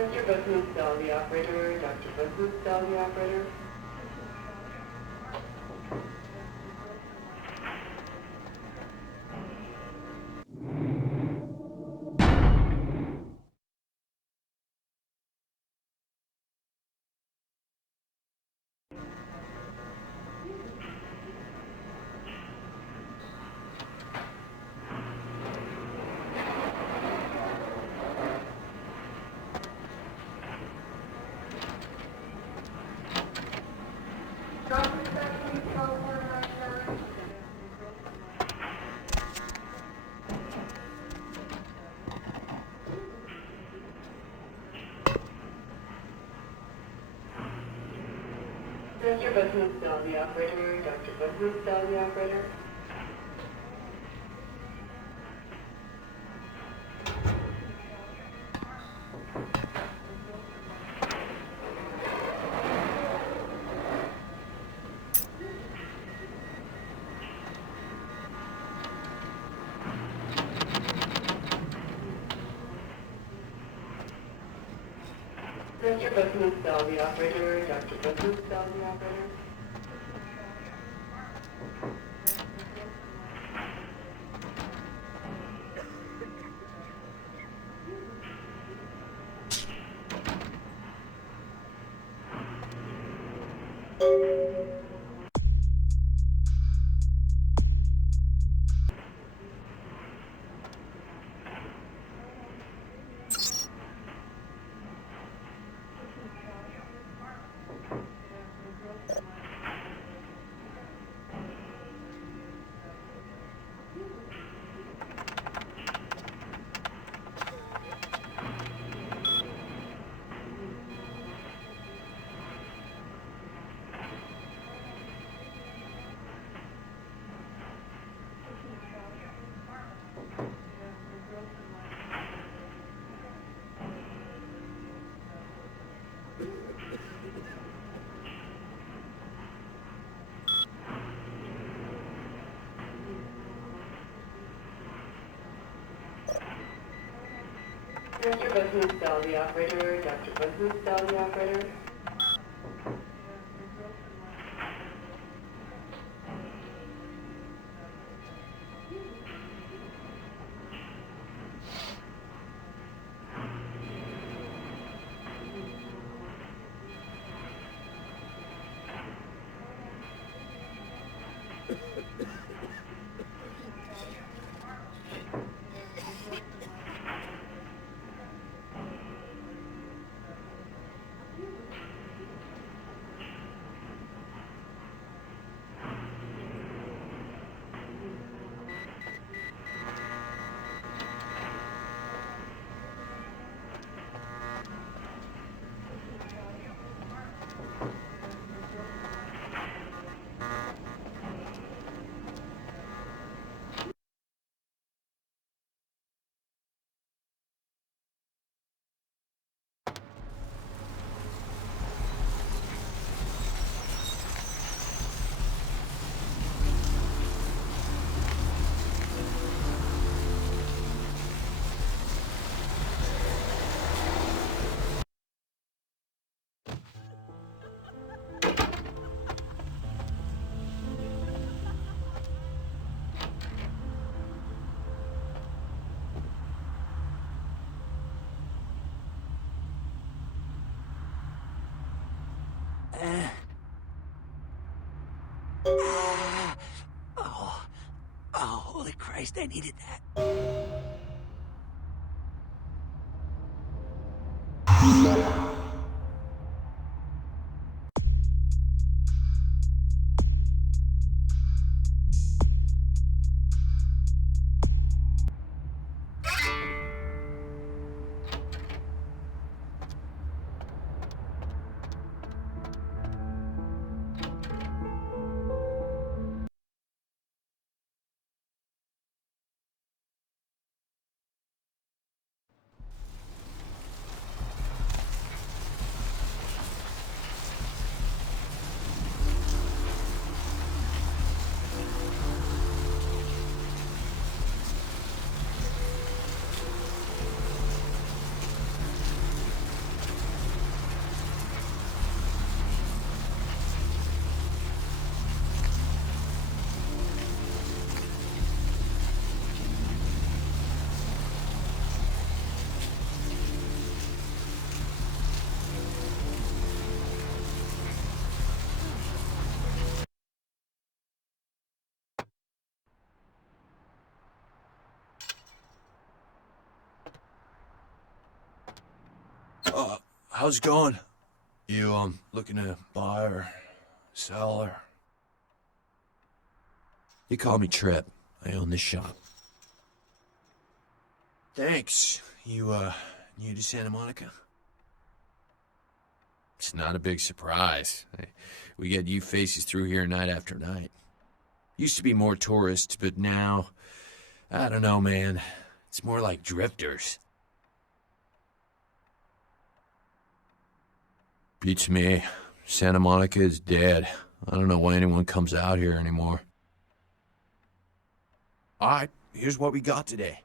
Mr. Business, tell the operator. Dr. Business, tell the operator. Mr. Business, tell the operator. Dr. Business, tell the operator. Mr. Business, tell the operator. Dr. Business, tell the operator. Mr. Business, tell the operator. Dr. Business, tell the operator. Oh, holy Christ, I needed that. How's it going? You, looking to buy or sell or... You call me Trip. I own this shop. Thanks. You, new to Santa Monica? It's not a big surprise. We get you faces through here night after night. Used to be more tourists, but now... I don't know, man. It's more like drifters. Beats me. Santa Monica is dead. I don't know why anyone comes out here anymore. Alright, here's what we got today.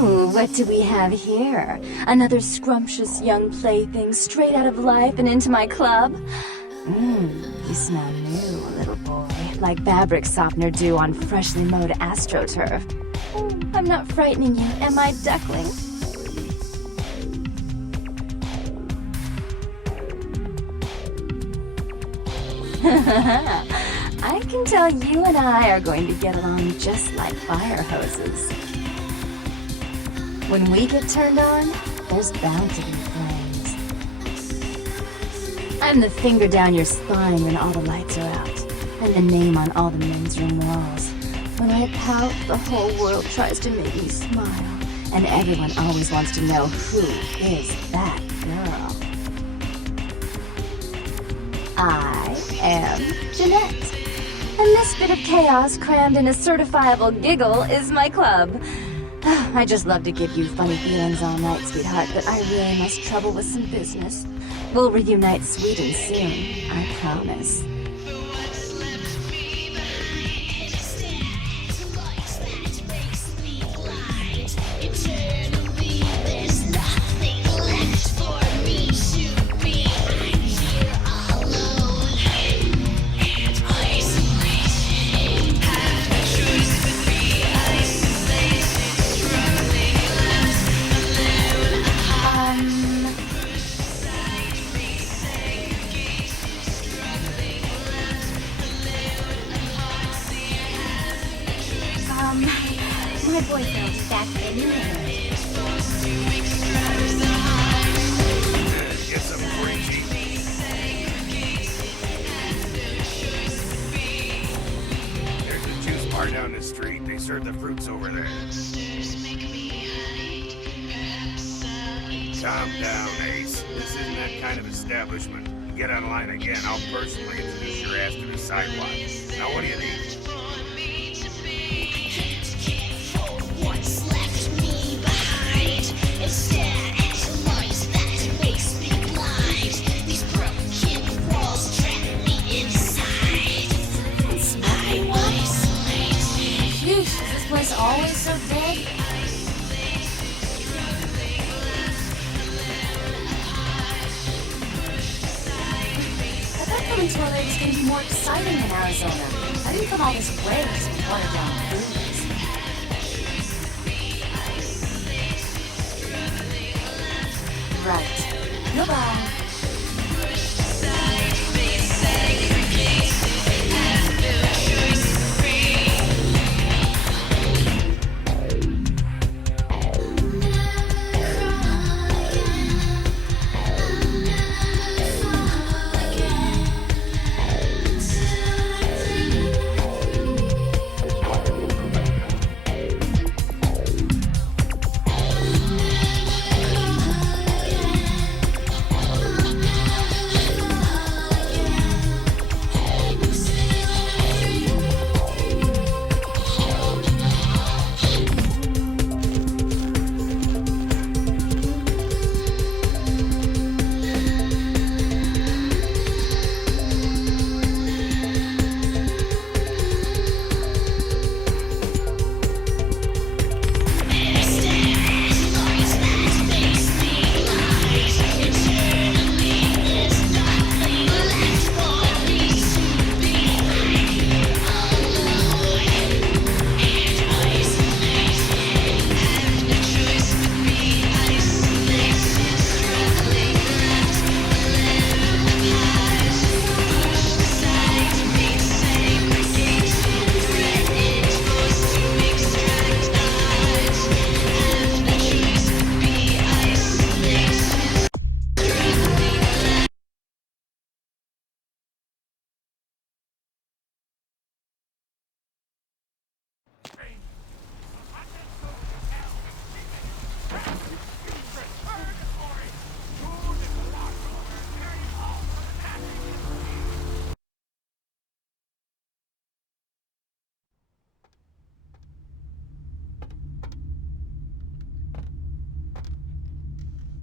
Ooh, what do we have here? Another scrumptious young plaything straight out of life and into my club? You smell new, little boy. like fabric softener do on freshly mowed astroturf. Oh, I'm not frightening you, am I, duckling? I can tell you and I are going to get along just like fire hoses. When we get turned on, there's bound to be flames. I'm the finger down your spine when all the lights are out. I'm the name on all the men's room walls. When I pout, the whole world tries to make me smile. And everyone always wants to know who is that girl. I am Jeanette. And this bit of chaos crammed in a certifiable giggle is my club. I just love to give you funny feelings all night, sweetheart, but I really must trouble with some business. We'll reunite sweet and soon, I promise. My boyfriend will be back any minute. Get some freaky. There's a juice bar down the street. They serve the fruits over there. Calm down, Ace. This isn't that kind of establishment. Get online again. I'll personally introduce your ass to the sidewalk. Now, what do you need? Always so dead. I thought coming to LA was going to be more exciting than Arizona. I didn't come all this way to water down booze. Right. Goodbye.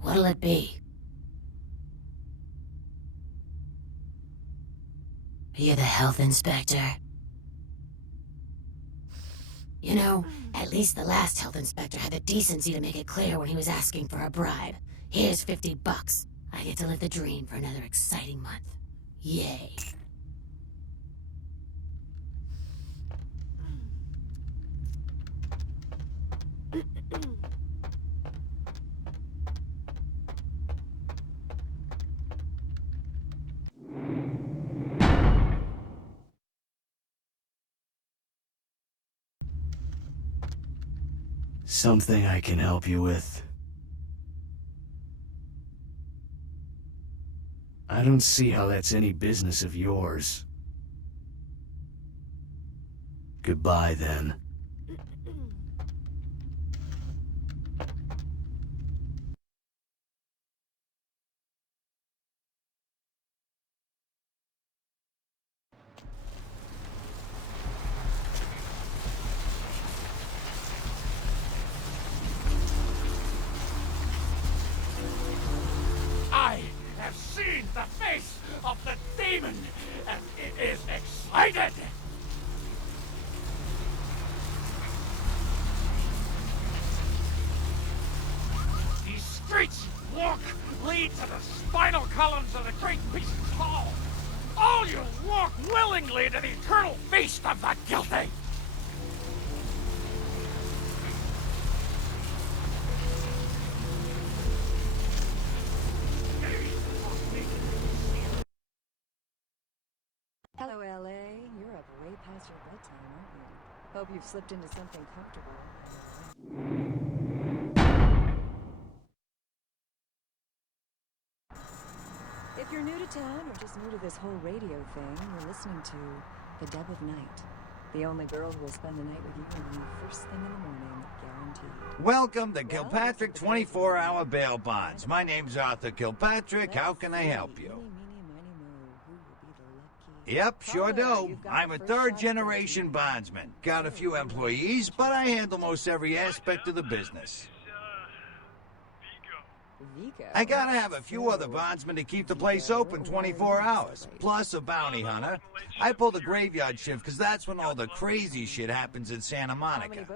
What'll it be? Are you the health inspector? You know, at least the last health inspector had the decency to make it clear when he was asking for a bribe. Here's $50. I get to live the dream for another exciting month. Yay. Something I can help you with? I don't see how that's any business of yours. Goodbye, then. I have seen the face of the demon, and it is excited! These streets lead to the spinal columns of the great beast's hall. All you walk willingly to the eternal feast of the guilty! Hello, LA. You're up way past your bedtime, aren't you? Hope you've slipped into something comfortable. If you're new to town or just new to this whole radio thing, you're listening to The Deb of Night. The only girl who will spend the night with you and leave first thing in the morning, guaranteed. Welcome to Kilpatrick 24-hour bail bonds. My name's Arthur Kilpatrick. How can I help you? Yep, sure do. I'm a third-generation bondsman. Got a few employees, but I handle most every aspect of the business. I gotta have a few other bondsmen to keep the place open 24 hours, plus a bounty hunter. I pull the graveyard shift because that's when all the crazy shit happens in Santa Monica.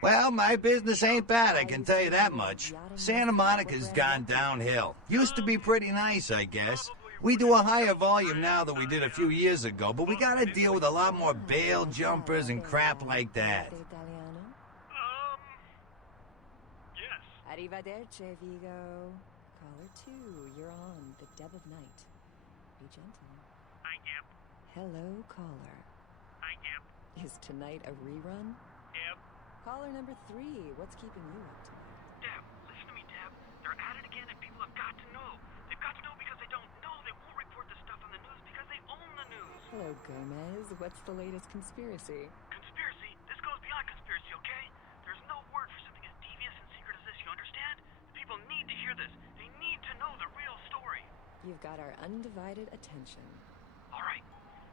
Well, my business ain't bad, I can tell you that much. Santa Monica's gone downhill. Used to be pretty nice, I guess. We do a higher volume now than we did a few years ago, but we gotta deal with a lot more bail jumpers and crap like that. Arrivederci, Vigo. Caller 2, you're on The Deb of Night. Be gentle. I am. Hello, caller. I am. Is tonight a rerun? Deb. Caller number 3, what's keeping you up tonight? Deb, listen to me, Deb. They're at it again and people have got to know. They've got to know because they don't know. They won't report the stuff on the news because they own the news. Hello, Gomez. What's the latest conspiracy? Conspiracy? This goes beyond conspiracy, okay? There's no word for something as devious and secret as this, you understand? The people need to hear this. They need to know the real story. You've got our undivided attention. All right.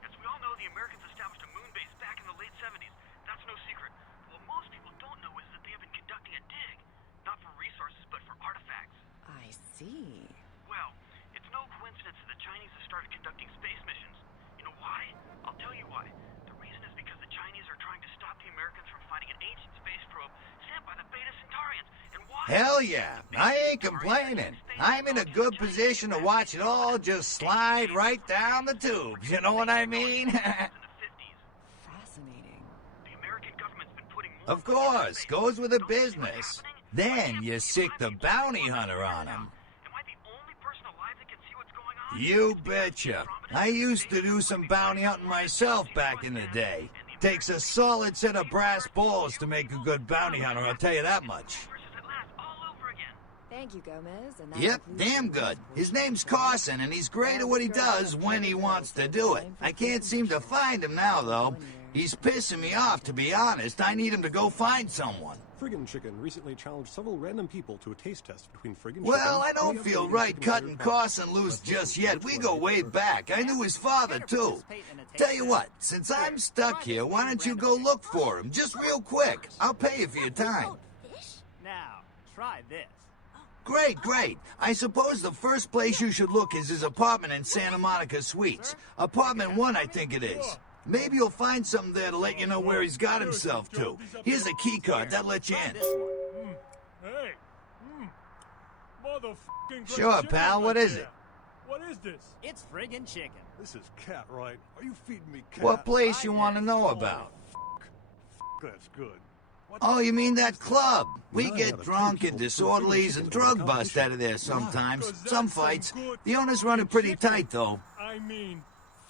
As we all know, the Americans established a moon base back in the late 70s. That's no secret. What most people don't know is that they have been conducting a dig. Not for resources, but for artifacts. I see. Well, it's no coincidence that the Chinese have started conducting space missions. You know why? I'll tell you why. The reason is because the Chinese are trying to stop the Americans from finding an ancient space probe sent by the Beta Centaurians. And why? Hell yeah, I ain't complaining. I'm in a good position to watch it all just slide right down the tubes, you know what I mean? Fascinating. The American government's been putting more... Of course, goes with the business. Then you sick the bounty hunter on him. Am I the only person alive that can see what's going on? You betcha. I used to do some bounty hunting myself back in the day. Takes a solid set of brass balls to make a good bounty hunter, I'll tell you that much. Thank you, Gomez. And that Yep, concludes damn your good. report. His name's Carson, and he's great at what he does when he wants to do it. I can't seem to find him now, though. He's pissing me off, to be honest. I need him to go find someone. Friggin' Chicken recently challenged several random people to a taste test between Friggin' Well, Chicken... I don't feel right cutting Carson loose just yet. We go way back. I knew his father, too. Tell you what, since I'm stuck here, why don't you go look for him? Just real quick. I'll pay you for your time. Now, try this. Great, great. I suppose the first place you should look is his apartment in Santa Monica Suites. Apartment 1, I think it is. Maybe you'll find something there to let you know where he's got himself to. Here's a key card that lets you in. Hey! Motherfucking Sure, pal, what is it? What is this? It's friggin' chicken. This is cat, right? Are you feeding me cat? What place you want to know about? That's good. Oh, you mean that club? We get drunk and disorderlies and drug bust out of there sometimes. Some fights. The owners run it pretty tight, though. I mean,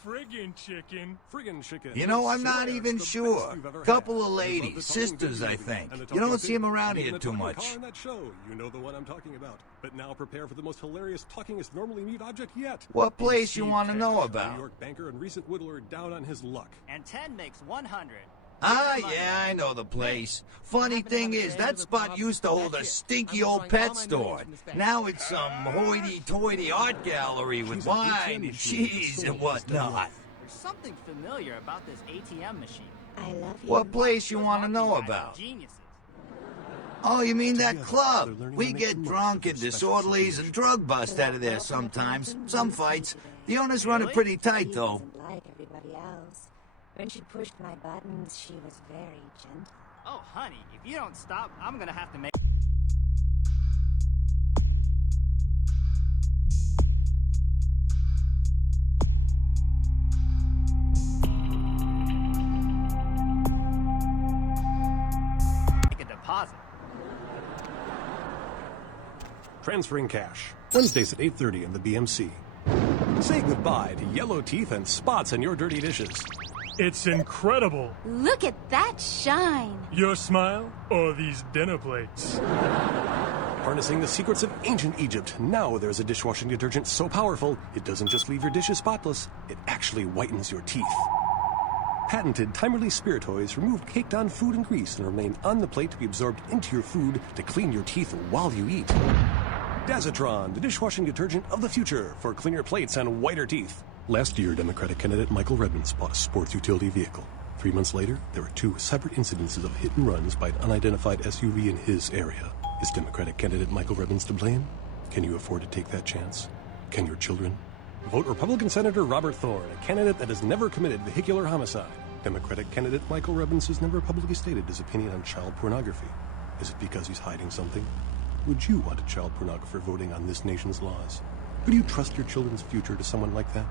friggin' chicken. Friggin' chicken. You know, I'm not Sure, even it's the sure. best you've ever Couple had. of I love the ladies, talking sisters, big I movie think. and the You talking don't see them big, around and here even the too talking much. car in that show. You know the one I'm talking about. But now prepare for the most hilarious talkingest normally mute object yet. What place Steve you want to Cash, know a about? New York banker and recent whittler down on his luck. And 10 makes 100. Ah, yeah, I know the place. Funny thing is, that spot used to hold a stinky old pet store. Now it's some hoity-toity art gallery with wine and cheese and whatnot. There's something familiar about this ATM machine. I love you. What place you want to know about? Geniuses. Oh, you mean that club? We get drunk and disorderlies and drug bust out of there sometimes. Some fights. The owners run it pretty tight, though. Like everybody else. When she pushed my buttons, she was very gentle. Oh, honey, if you don't stop, I'm gonna have to make... Make a deposit. Transferring cash. Wednesdays at 8:30 in the BMC. Say goodbye to yellow teeth and spots in your dirty dishes. It's incredible. Look at that shine! Your smile or these dinner plates? Harnessing the secrets of ancient Egypt, now there's a dishwashing detergent so powerful, it doesn't just leave your dishes spotless, it actually whitens your teeth. Patented time-release spiritoids remove caked-on food and grease and remain on the plate to be absorbed into your food to clean your teeth while you eat. Dazatron, the dishwashing detergent of the future for cleaner plates and whiter teeth. Last year, Democratic candidate Michael Redmond bought a sports utility vehicle. 3 months later, there were 2 separate incidences of hit and runs by an unidentified SUV in his area. Is Democratic candidate Michael Redmond to blame? Can you afford to take that chance? Can your children? Vote Republican Senator Robert Thorne, a candidate that has never committed vehicular homicide. Democratic candidate Michael Redmond has never publicly stated his opinion on child pornography. Is it because he's hiding something? Would you want a child pornographer voting on this nation's laws? Would you trust your children's future to someone like that?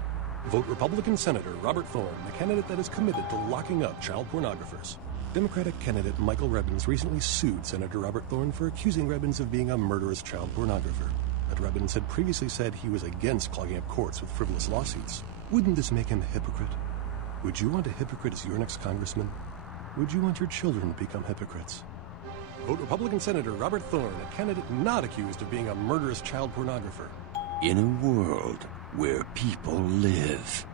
Vote Republican Senator Robert Thorne, the candidate that is committed to locking up child pornographers. Democratic candidate Michael Rebbins recently sued Senator Robert Thorne for accusing Rebbins of being a murderous child pornographer. But Rebbins had previously said he was against clogging up courts with frivolous lawsuits. Wouldn't this make him a hypocrite? Would you want a hypocrite as your next congressman? Would you want your children to become hypocrites? Vote Republican Senator Robert Thorne, a candidate not accused of being a murderous child pornographer. In a world where people live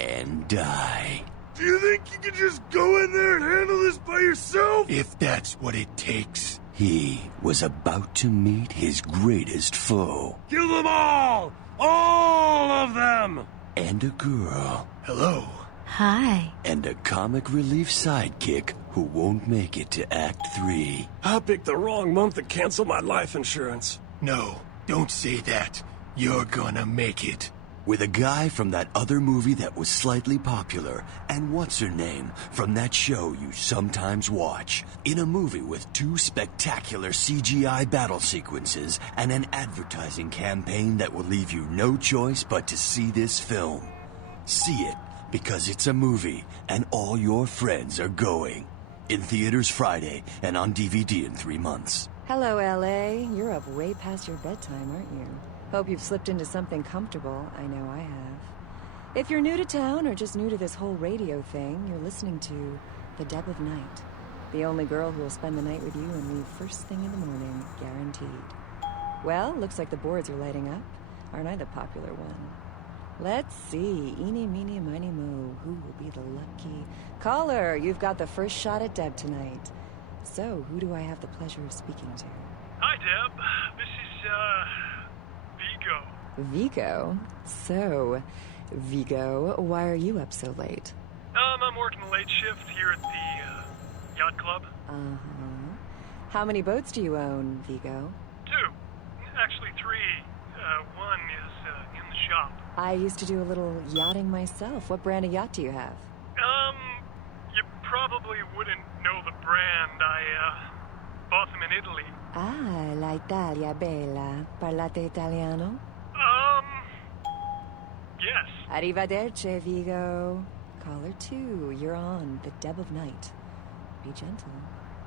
and die. Do you think you can just go in there and handle this by yourself? If that's what it takes. He was about to meet his greatest foe. Kill them all! All of them! And a girl. Hello. Hi. And a comic relief sidekick who won't make it to Act 3. I picked the wrong month to cancel my life insurance. No, don't say that. You're gonna make it. With a guy from that other movie that was slightly popular, and what's her name from that show you sometimes watch. In a movie with 2 spectacular CGI battle sequences and an advertising campaign that will leave you no choice but to see this film. See it because it's a movie and all your friends are going. In theaters Friday and on DVD in 3 months. Hello, LA. You're up way past your bedtime, aren't you? Hope you've slipped into something comfortable. I know I have. If you're new to town or just new to this whole radio thing, you're listening to The Deb of Night. The only girl who will spend the night with you and leave first thing in the morning, guaranteed. Well, looks like the boards are lighting up. Aren't I the popular one? Let's see. Eeny, meeny, miny, mo. Who will be the lucky caller? You've got the first shot at Deb tonight. So, who do I have the pleasure of speaking to? Hi, Deb. This is, Vigo. Vigo? So, Vigo, why are you up so late? I'm working the late shift here at the, yacht club. Uh-huh. How many boats do you own, Vigo? 2. Actually 3. One is, in the shop. I used to do a little yachting myself. What brand of yacht do you have? You probably wouldn't know the brand. I, bought them in Italy. Ah, la Italia bella. Parlate italiano? Yes. Arrivederci, Vigo. Caller 2, you're on The Deb of Night. Be gentle.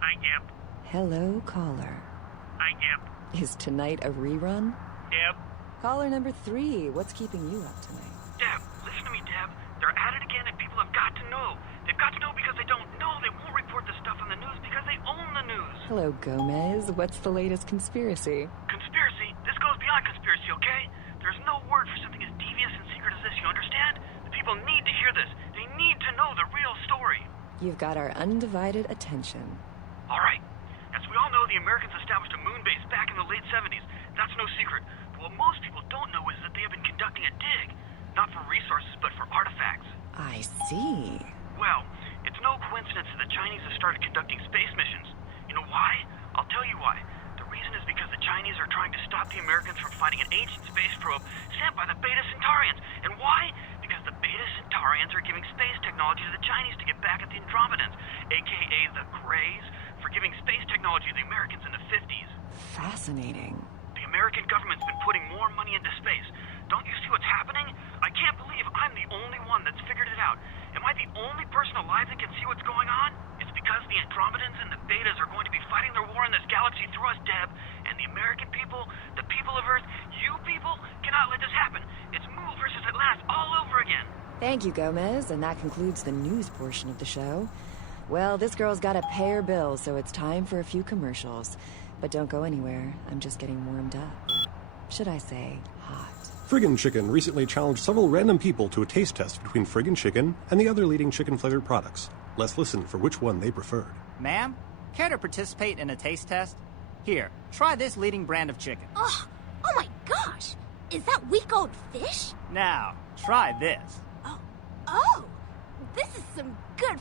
I am. Hello, caller. I am. Is tonight a rerun? Deb. Caller number 3, what's keeping you up tonight? Deb, listen to me, Deb. They're Hello, Gomez. What's the latest conspiracy? Conspiracy? This goes beyond conspiracy, okay? There's no word for something as devious and secret as this, you understand? The people need to hear this. They need to know the real story. You've got our undivided attention. All right. As we all know, the Americans established a moon base back in the late 70s. That's no secret. But what most people don't know is that they have been conducting a dig. Not for resources, but for artifacts. I see. Well, it's no coincidence that the Chinese have started conducting space missions. You know why? I'll tell you why. The reason is because the Chinese are trying to stop the Americans from finding an ancient space probe sent by the Beta Centaurians. And why? Because the Beta Centaurians are giving space technology to the Chinese to get back at the Andromedans, aka the Greys, for giving space technology to the Americans in the 50s. Fascinating. The American government's been putting more money into space. Don't you see what's happening? I can't believe I'm the only one that's figured it out. Am I the only person alive that can see what's going on? It's because the Andromedans and the Betas are going to be fighting their war in this galaxy through us, Deb. And the American people, the people of Earth, you people, cannot let this happen. It's move versus Atlantis all over again. Thank you, Gomez, and that concludes the news portion of the show. Well, this girl's gotta pay her bills, so it's time for a few commercials. But don't go anywhere. I'm just getting warmed up. Should I say hot? Friggin' Chicken recently challenged several random people to a taste test between Friggin' Chicken and the other leading chicken-flavored products. Let's listen for which one they preferred. Ma'am, care to participate in a taste test? Here, try this leading brand of chicken. Oh my gosh! Is that week-old fish? Now, try this. Oh, this is some good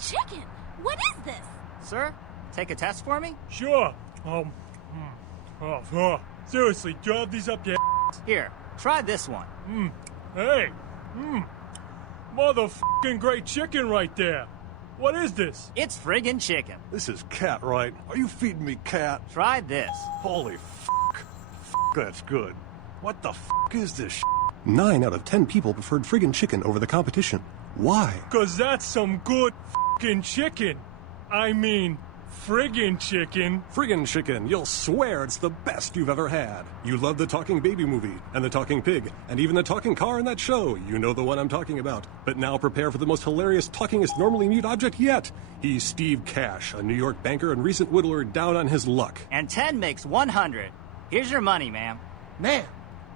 chicken. What is this? Sir, take a test for me? Sure. Seriously, drive these up your Here, try this one. Hey. Motherfucking great chicken right there. What is this? It's friggin' chicken. This is cat, right? Are you feeding me cat? Try this. Holy that's good. What the is this 9 out of 10 people preferred friggin' chicken over the competition. Why? 'Cause that's some good fucking chicken. I mean, friggin' chicken. Friggin' Chicken, you'll swear it's the best you've ever had. You love the talking baby movie, and the talking pig, and even the talking car in that show. You know the one I'm talking about. But now prepare for the most hilarious talkingest normally mute object yet. He's Steve Cash, a New York banker and recent whittler down on his luck. And 10 makes 100. Here's your money, ma'am. Ma'am,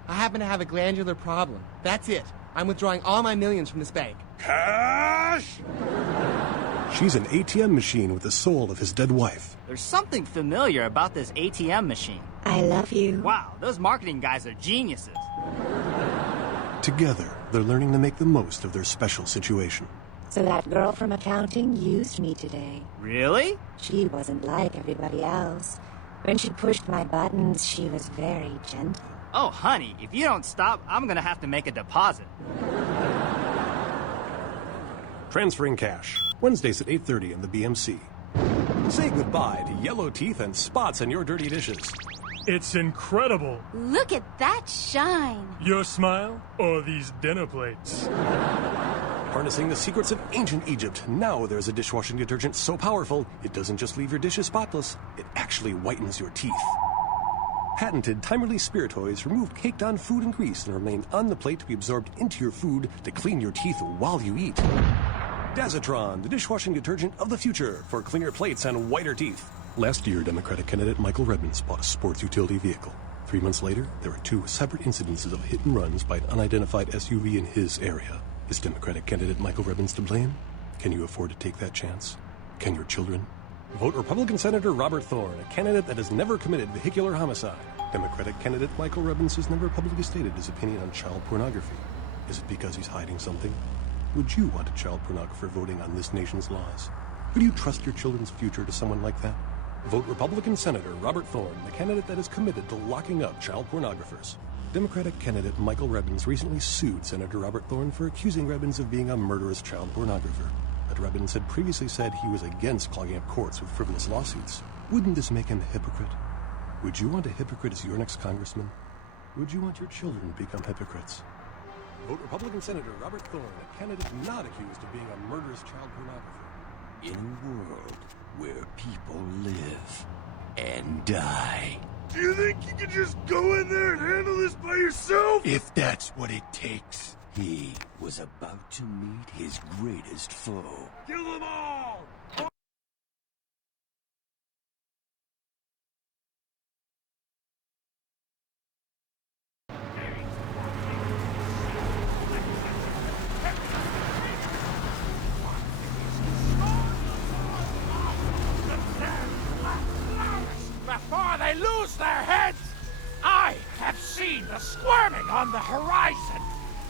I happen to have a glandular problem. That's it. I'm withdrawing all my millions from this bank. Cash! She's an ATM machine with the soul of his dead wife. There's something familiar about this ATM machine. I love you. Wow, those marketing guys are geniuses. Together, they're learning to make the most of their special situation. So that girl from accounting used me today. Really? She wasn't like everybody else. When she pushed my buttons, she was very gentle. Oh, honey, if you don't stop, I'm gonna have to make a deposit. Transferring cash. Wednesdays at 8:30 in the BMC. Say goodbye to yellow teeth and spots in your dirty dishes. It's incredible. Look at that shine. Your smile or these dinner plates? Harnessing the secrets of ancient Egypt, now there's a dishwashing detergent so powerful, it doesn't just leave your dishes spotless, it actually whitens your teeth. Patented time-release spiritoids remove caked-on food and grease and remain on the plate to be absorbed into your food to clean your teeth while you eat. Dazatron, the dishwashing detergent of the future for cleaner plates and whiter teeth. Last year, Democratic candidate Michael Redmond bought a sports utility vehicle. 3 months later, there were 2 separate incidences of hit and runs by an unidentified SUV in his area. Is Democratic candidate Michael Redmond to blame? Can you afford to take that chance? Can your children? Vote Republican Senator Robert Thorne, a candidate that has never committed vehicular homicide. Democratic candidate Michael Redmond has never publicly stated his opinion on child pornography. Is it because he's hiding something? Would you want a child pornographer voting on this nation's laws? Would you trust your children's future to someone like that? Vote Republican Senator Robert Thorne, the candidate that is committed to locking up child pornographers. Democratic candidate Michael Redmond recently sued Senator Robert Thorne for accusing Redmond of being a murderous child pornographer. But Redmond had previously said he was against clogging up courts with frivolous lawsuits. Wouldn't this make him a hypocrite? Would you want a hypocrite as your next congressman? Would you want your children to become hypocrites? Vote Republican Senator Robert Thorne, a candidate not accused of being a murderous child pornographer. In a world where people live and die. Do you think you can just go in there and handle this by yourself? If that's what it takes. He was about to meet his greatest foe. Kill them all! the squirming on the horizon.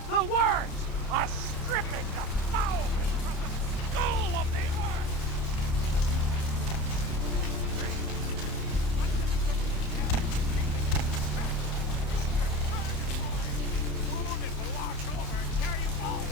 The words are stripping the foulness from the soul of the earth. Soon it will wash over and carry you all.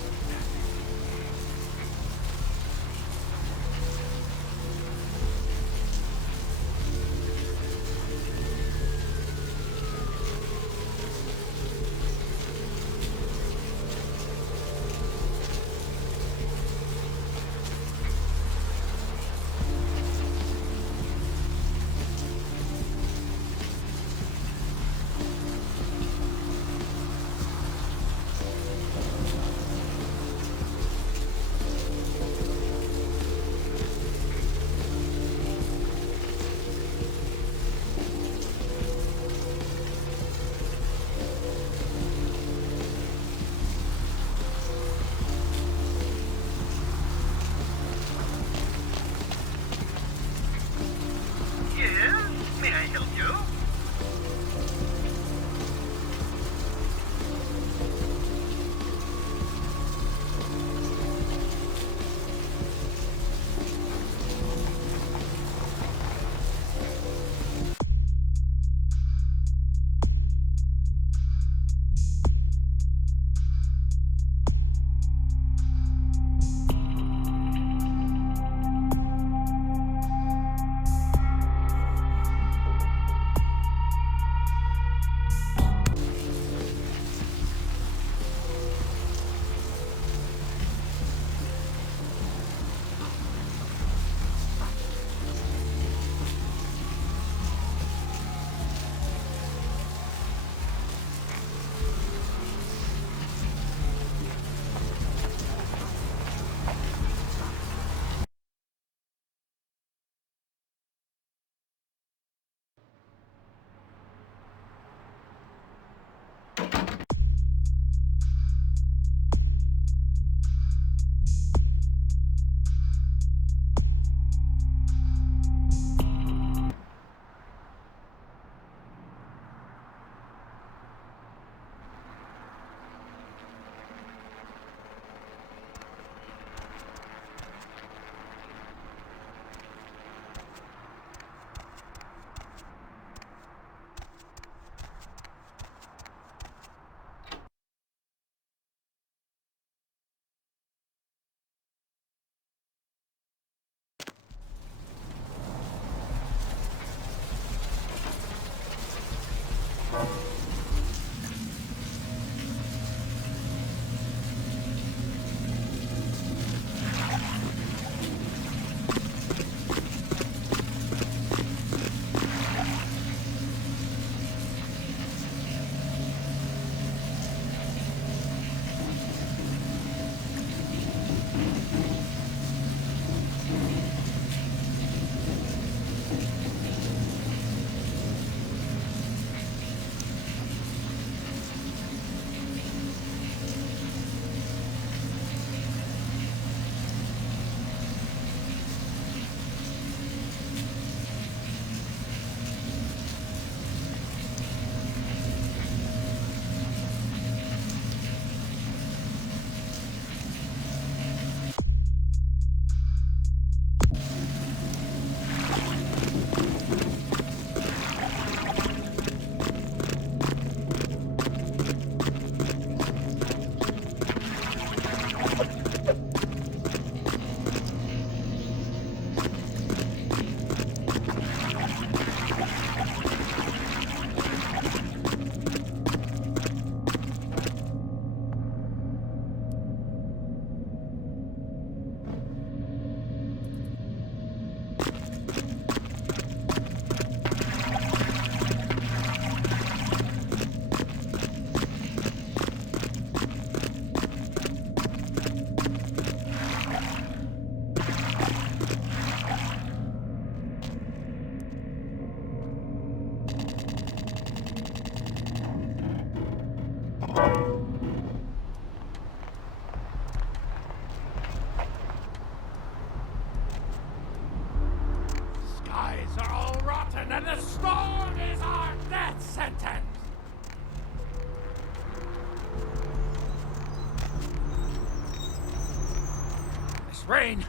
rain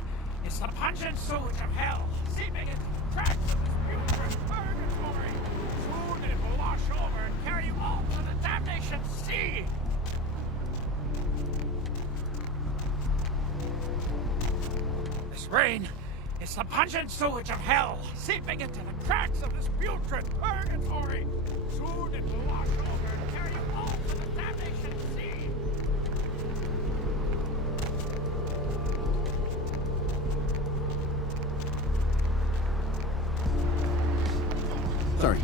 is the pungent sewage of hell, seeping into the cracks of this putrid purgatory. Soon it will wash over and carry you all to the damnation sea. This rain is the pungent sewage of hell, seeping into the cracks of this putrid purgatory. Soon it will wash over and carry you all to the damnation sea. Sorry.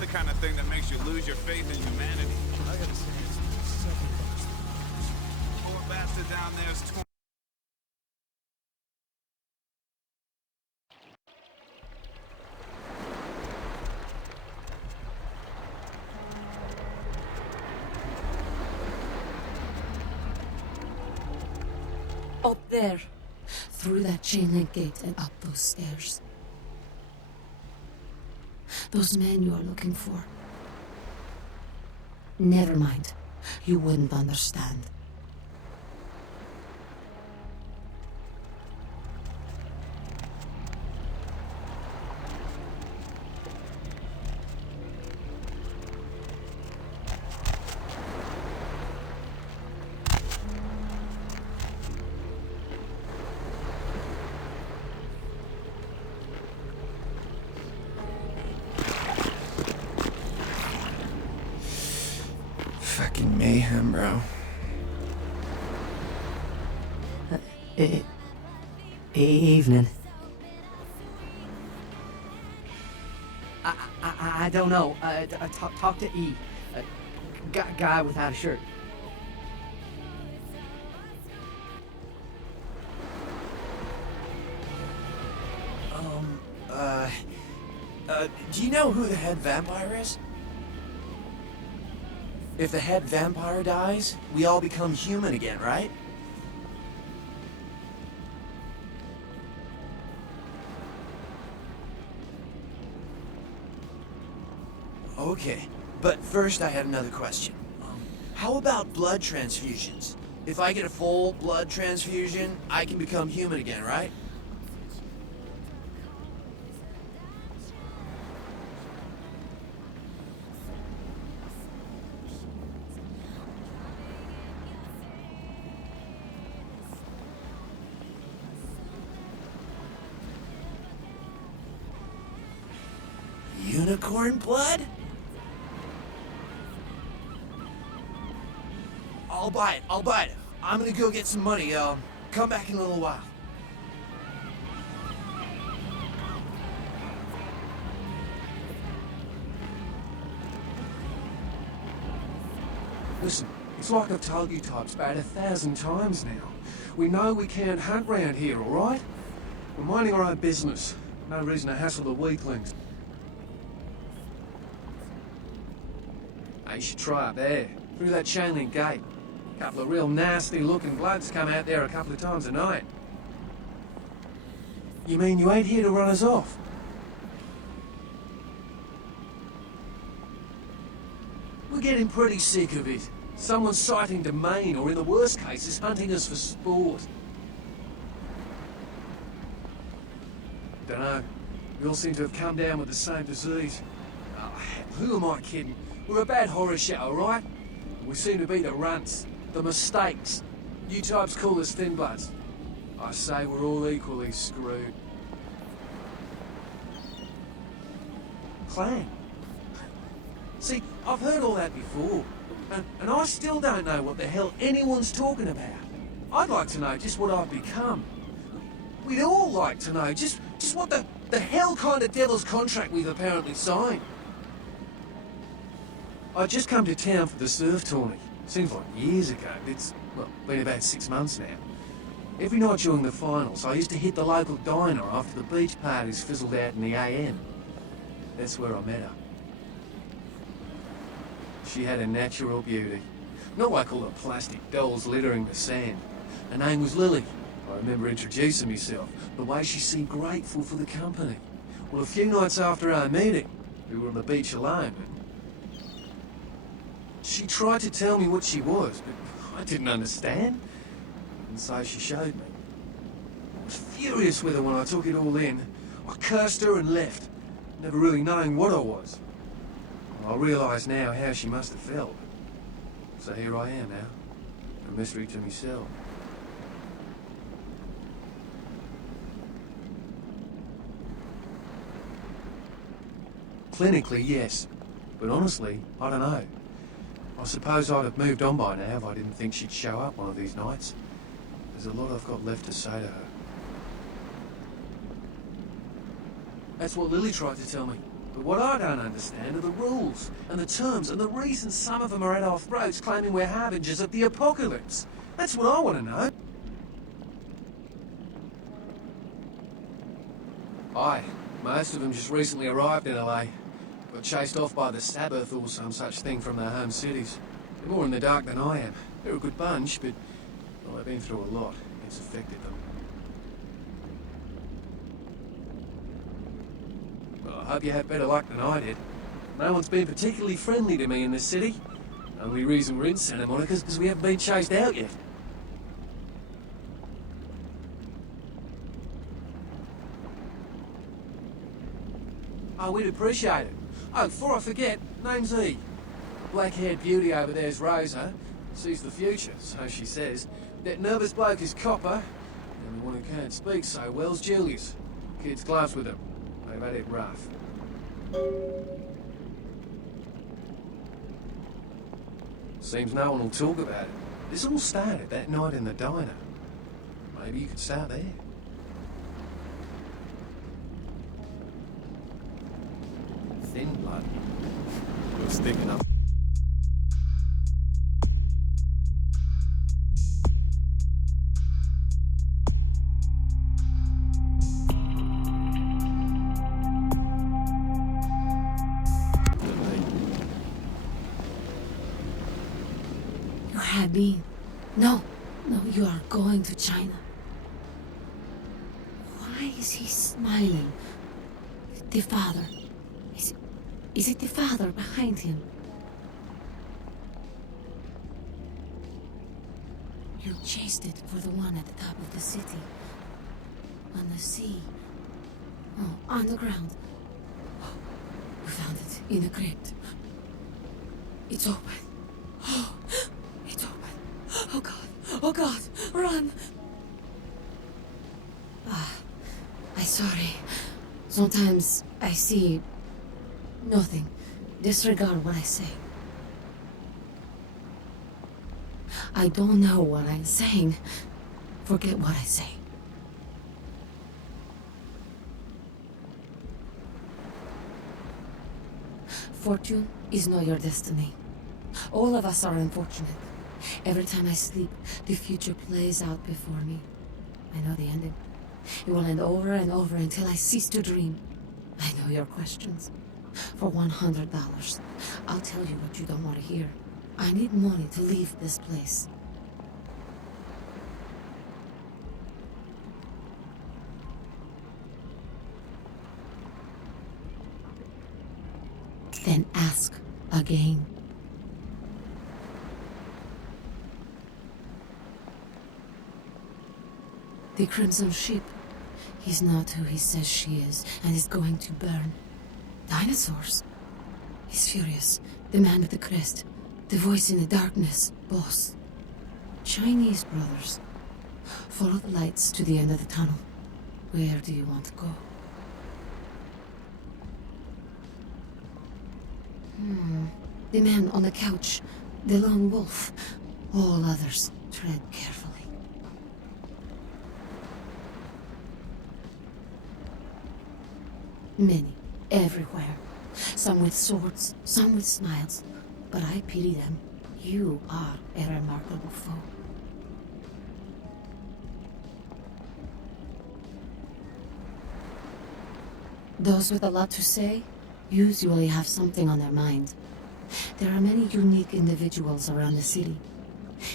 The kind of thing that makes you lose your faith in humanity. I gotta say, it's the second best. Poor bastard down there's 20. Up there. Through that chain link gate and up those stairs. Those men you are looking for. Never mind. You wouldn't understand. Fucking mayhem, bro. Evening. I don't know. Talk to E. Guy without a shirt. Do you know who the head vampire is? If the head vampire dies, we all become human again, right? Okay, but first I had another question. How about blood transfusions? If I get a full blood transfusion, I can become human again, right? Unicorn blood? I'll buy it. I'm gonna go get some money. Come back in a little while. Listen, it's like I've told you types about 1,000 times now. We know we can't hunt round here, alright? We're minding our own business. No reason to hassle the weaklings. Hey, you should try up there, through that chain link gate. A couple of real nasty looking bloods come out there a couple of times a night. You mean you ain't here to run us off? We're getting pretty sick of it. Someone sighting domain, or in the worst cases, hunting us for sport. Dunno. We all seem to have come down with the same disease. Oh, who am I kidding? We're a bad horror show, alright? We seem to be the runts, the mistakes. You types call us thin bloods. I say we're all equally screwed. Clan? See, I've heard all that before, and I still don't know what the hell anyone's talking about. I'd like to know just what I've become. We'd all like to know just what the hell kind of devil's contract we've apparently signed. I just come to town for the surf tourney. Seems like years ago. It's, well, been about 6 months now. Every night during the finals, I used to hit the local diner after the beach parties fizzled out in the AM. That's where I met her. She had a natural beauty. Not like all the plastic dolls littering the sand. Her name was Lily. I remember introducing myself, the way she seemed grateful for the company. Well, a few nights after our meeting, we were on the beach alone, and she tried to tell me what she was, but I didn't understand. And so she showed me. I was furious with her when I took it all in. I cursed her and left, never really knowing what I was. I realise now how she must have felt. So here I am now, a mystery to myself. Clinically, yes. But honestly, I don't know. I suppose I'd have moved on by now if I didn't think she'd show up one of these nights. There's a lot I've got left to say to her. That's what Lily tried to tell me. But what I don't understand are the rules, and the terms, and the reasons some of them are at our throats claiming we're harbingers of the apocalypse. That's what I want to know. Aye, most of them just recently arrived in LA. Got chased off by the Sabbath or some such thing from their home cities. They're more in the dark than I am. They're a good bunch, but well, they've been through a lot. It's affected them. Well, I hope you had better luck than I did. No one's been particularly friendly to me in this city. Only reason we're in Santa Monica is because we haven't been chased out yet. Oh, we'd appreciate it. Oh, before I forget, name's E. Black-haired beauty over there's Rosa. Sees the future, so she says. That nervous bloke is Copper. And the one who can't speak so well's Julius. Kid's class with him. They've had it rough. Seems no one will talk about it. This all started that night in the diner. Maybe you could start there. Thin blood. You're sticking up. You had me. No, you are going to China. Why is he smiling? The father. Is it the father behind him? You chased it for the one at the top of the city. On the sea. Oh, on the ground. We found it in the crypt. It's open. Oh, it's open. Oh God. Oh God. Run. I'm sorry. Sometimes I see Nothing. Disregard what I say. I don't know what I'm saying. Forget what I say. Fortune is not your destiny. All of us are unfortunate. Every time I sleep, the future plays out before me. I know the ending. It will end over and over until I cease to dream. I know your questions. For $100, I'll tell you what you don't want to hear. I need money to leave this place. Then ask again. The Crimson Ship. He's not who he says she is, and is going to burn. Dinosaurs. He's furious. The man with the crest. The voice in the darkness. Boss. Chinese brothers. Follow the lights to the end of the tunnel. Where do you want to go? The man on the couch. The lone wolf. All others. Tread carefully. Many. Everywhere. Some with swords, some with smiles. But I pity them. You are a remarkable foe. Those with a lot to say usually have something on their mind. There are many unique individuals around the city.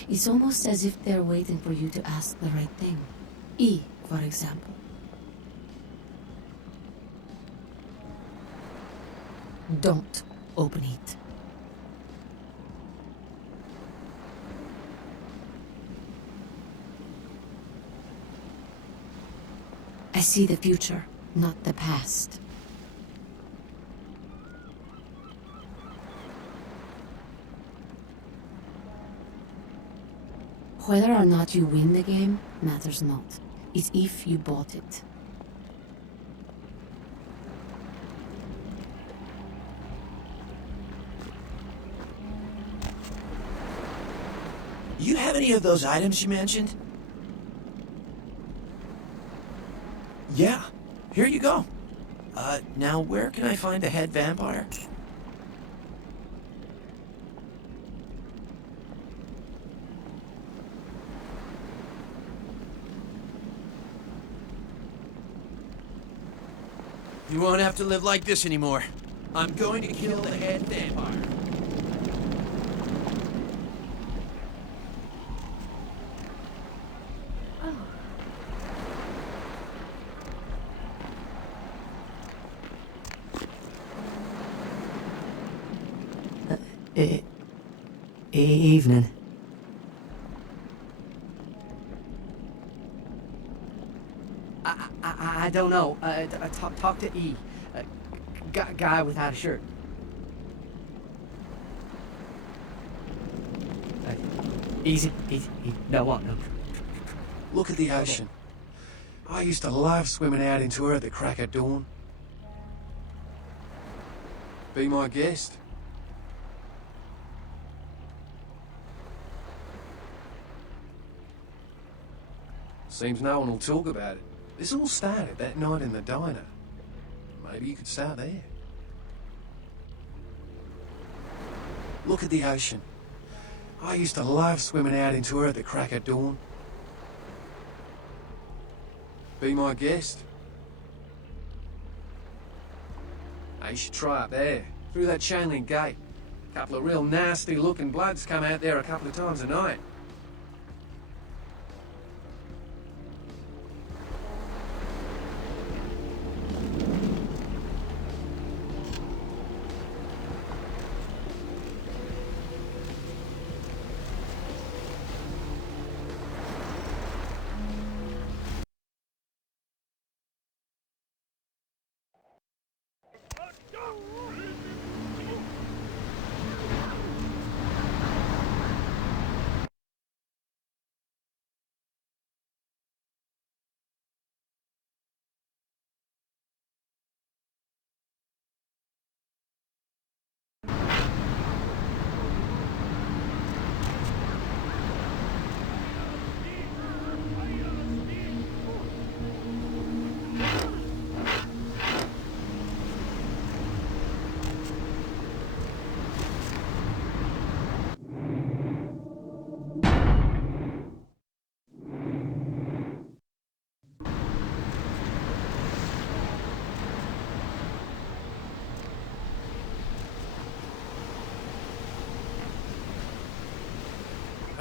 It's almost as if they're waiting for you to ask the right thing. E, for example. Don't open it. I see the future, not the past. Whether or not you win the game matters not. It's if you bought it. You have any of those items you mentioned? Yeah, here you go. Now where can I find the head vampire? You won't have to live like this anymore. I'm going to kill the head vampire. Evening. I don't know. Talk to E. Guy without a shirt. Easy. No, what? No. Look at the ocean. I used to love swimming out into her at the crack of dawn. Be my guest. Seems no one will talk about it. This all started that night in the diner. Maybe you could start there. Look at the ocean. I used to love swimming out into her at the crack of dawn. Be my guest. Now you should try up there, through that chain link gate. A couple of real nasty looking bloods come out there a couple of times a night.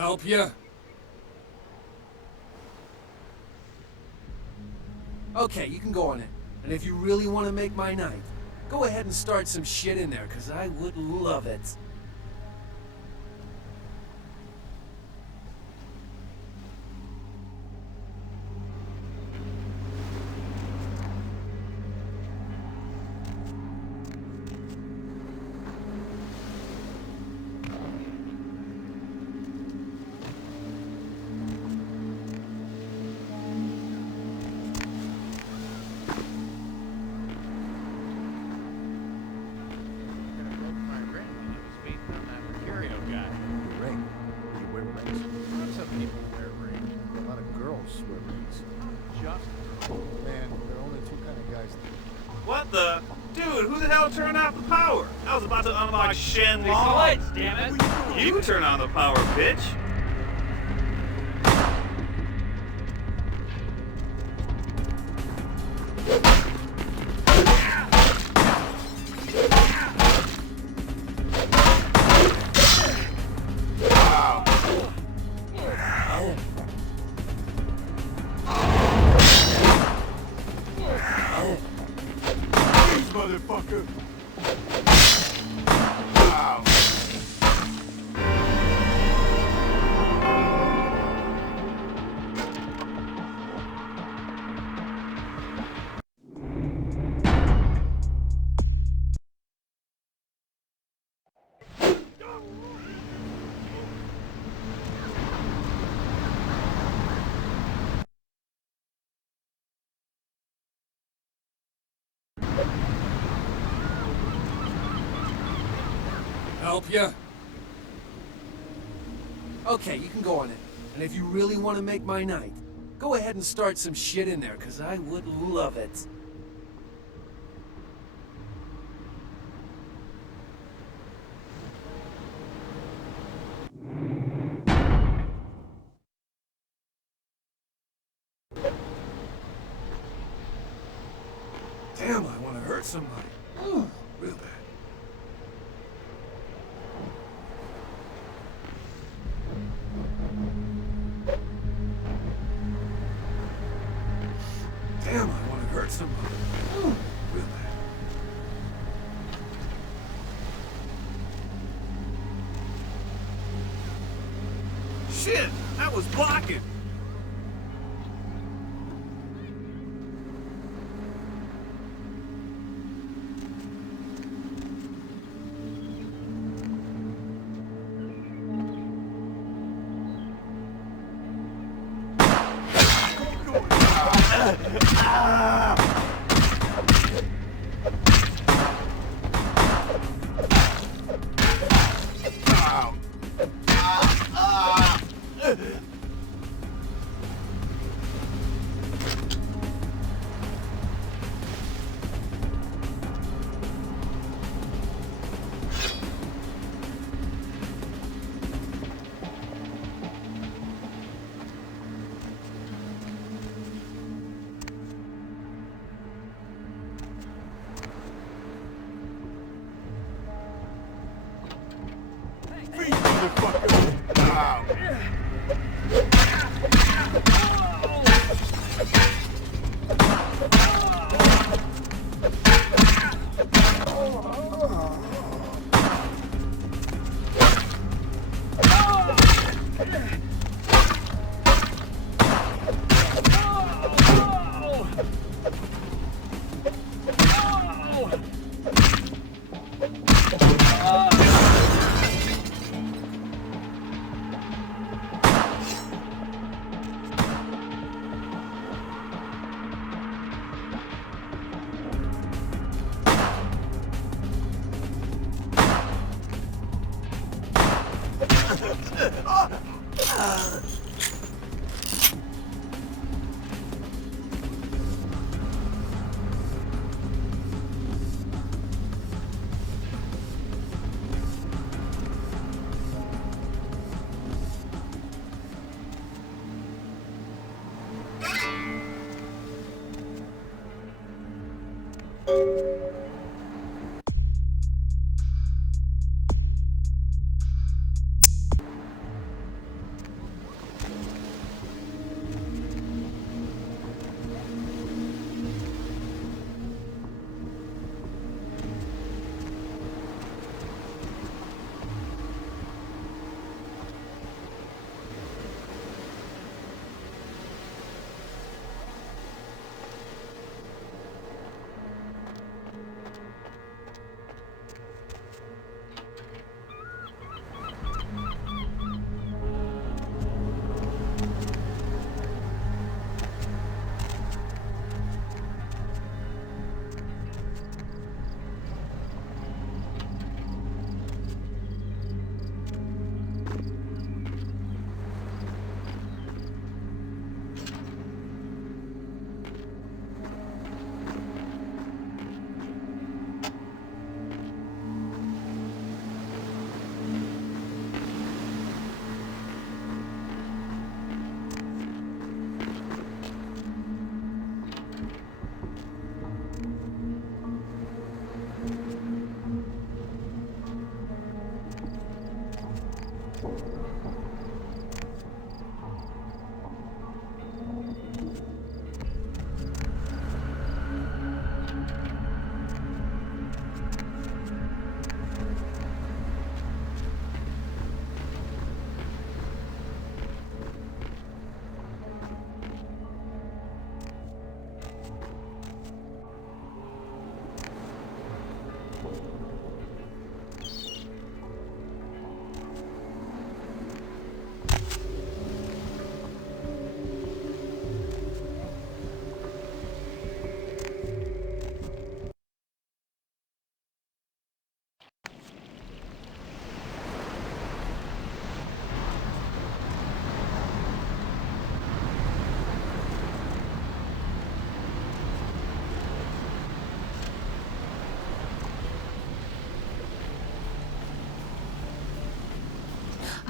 Help ya? Okay, you can go on it. And if you really want to make my night, go ahead and start some shit in there, because I would love it. What the? Dude, who the hell turned off the power? I was about to unlock Shen Fix the Long. lights, damn it! You turn on the power, bitch. Motherfucker! Help ya? Okay, you can go on it. And if you really want to make my night, go ahead and start some shit in there, because I would love it. Damn, I want to hurt somebody. Ooh, real bad. Damn, I want to hurt somebody. Ooh, real bad. Shit, that was blocking.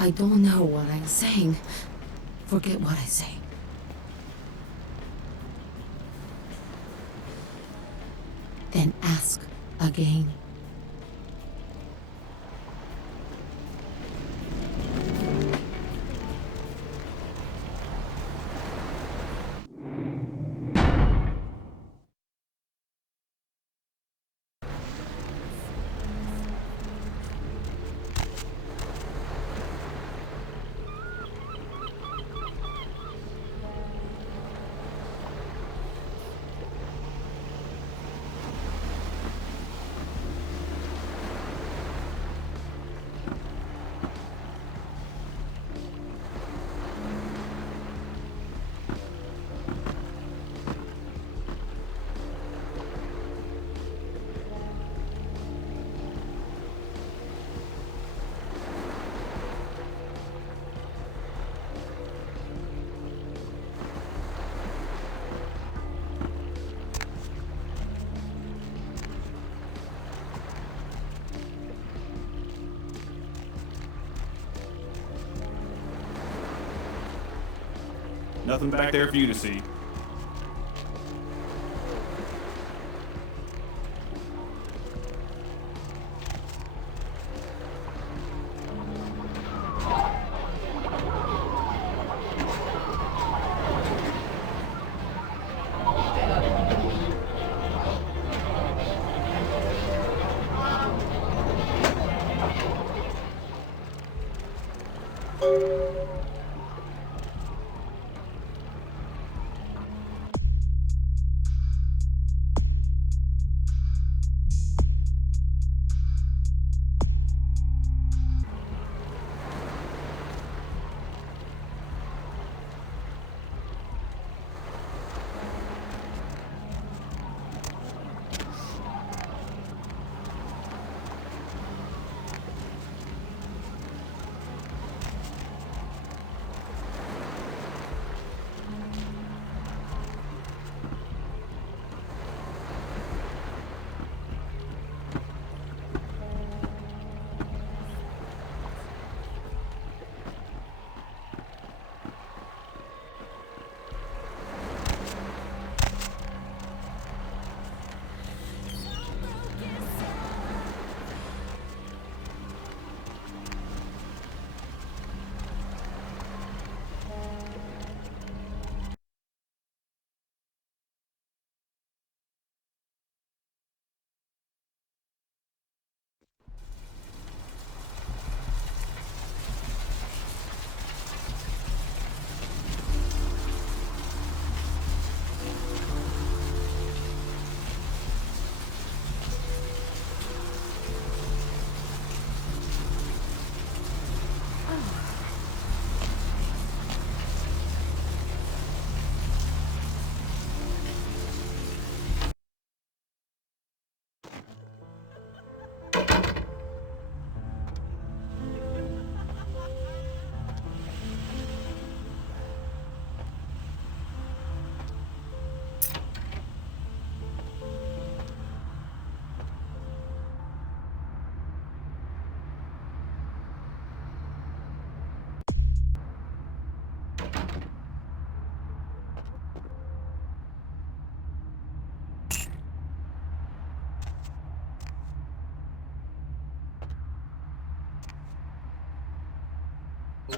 I don't know what I'm saying. Forget what I say. Then ask again. Nothing back there for you to see.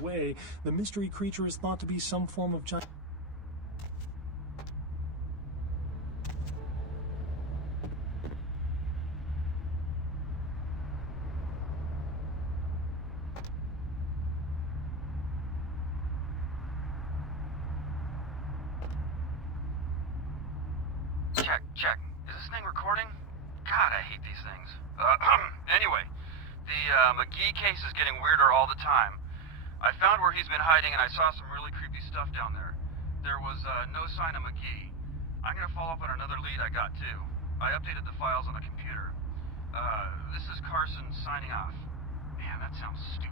Away, the mystery creature is thought to be some form of giant. Check. Is this thing recording? God, I hate these things. Anyway, the McGee case is getting weirder all the time. I found where he's been hiding and I saw some really creepy stuff down there. There was no sign of McGee. I'm gonna follow up on another lead I got too. I updated the files on the computer. This is Carson signing off. Man, that sounds stupid.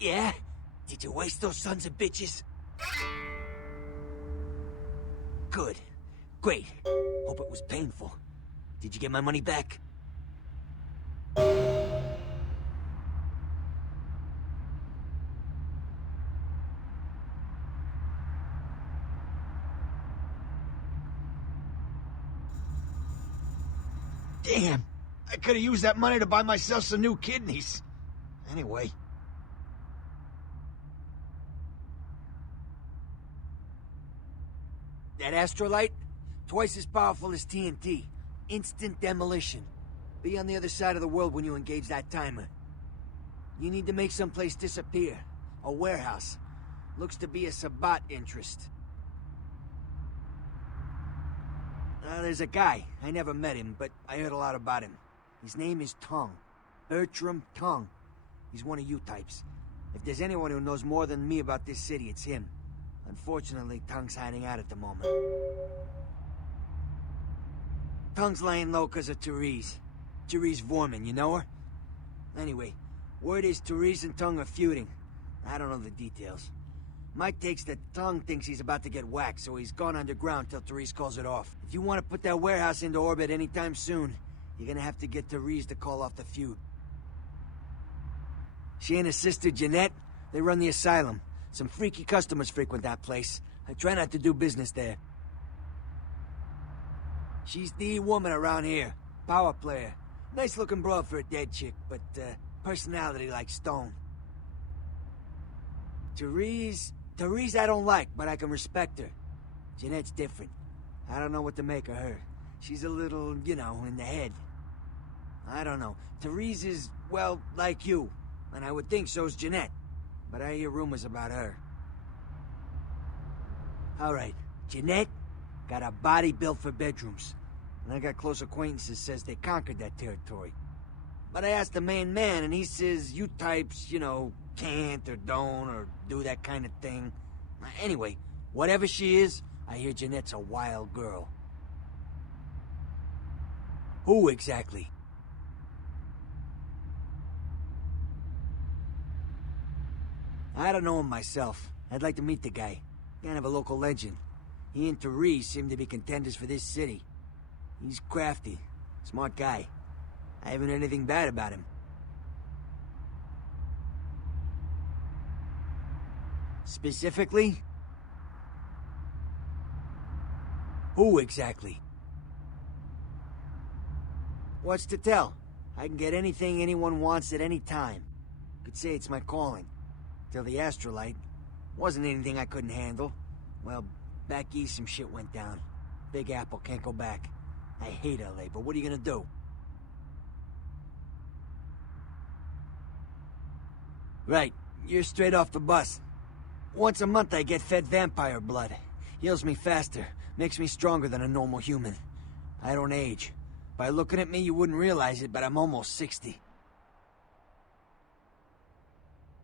Yeah? Did you waste those sons of bitches? Good. Great. Hope it was painful. Did you get my money back? Damn! I could have used that money to buy myself some new kidneys. Anyway. That astrolight? Twice as powerful as TNT. Instant demolition. Be on the other side of the world when you engage that timer. You need to make someplace disappear. A warehouse. Looks to be a Sabbat interest. There's a guy. I never met him, but I heard a lot about him. His name is Tongue. Bertram Tongue. He's one of you types. If there's anyone who knows more than me about this city, it's him. Unfortunately, Tongue's hiding out at the moment. Tongue's laying low because of Therese. Therese Vorman, you know her? Anyway, word is Therese and Tongue are feuding. I don't know the details. My take's that Tongue thinks he's about to get whacked, so he's gone underground till Therese calls it off. If you want to put that warehouse into orbit anytime soon, you're gonna have to get Therese to call off the feud. She and her sister Jeanette, they run the asylum. Some freaky customers frequent that place. I try not to do business there. She's the woman around here. Power player. Nice looking broad for a dead chick, but personality like stone. Therese I don't like, but I can respect her. Jeanette's different. I don't know what to make of her. She's a little, you know, in the head. I don't know. Therese is, well, like you. And I would think so's Jeanette. But I hear rumors about her. Alright, Jeanette got a body built for bedrooms. And I got close acquaintances says they conquered that territory. But I asked the main man, and he says you types, you know, can't or don't or do that kind of thing. Anyway, whatever she is, I hear Jeanette's a wild girl. Who exactly? I don't know him myself. I'd like to meet the guy. Kind of a local legend. He and Therese seem to be contenders for this city. He's crafty. Smart guy. I haven't heard anything bad about him. Specifically? Who exactly? What's to tell? I can get anything anyone wants at any time. Could say it's my calling. Till the astrolite. Wasn't anything I couldn't handle. Well, back east some shit went down. Big Apple can't go back. I hate LA, but what are you gonna do? Right, you're straight off the bus. Once a month I get fed vampire blood. Heals me faster, makes me stronger than a normal human. I don't age. By looking at me, you wouldn't realize it, but I'm almost 60.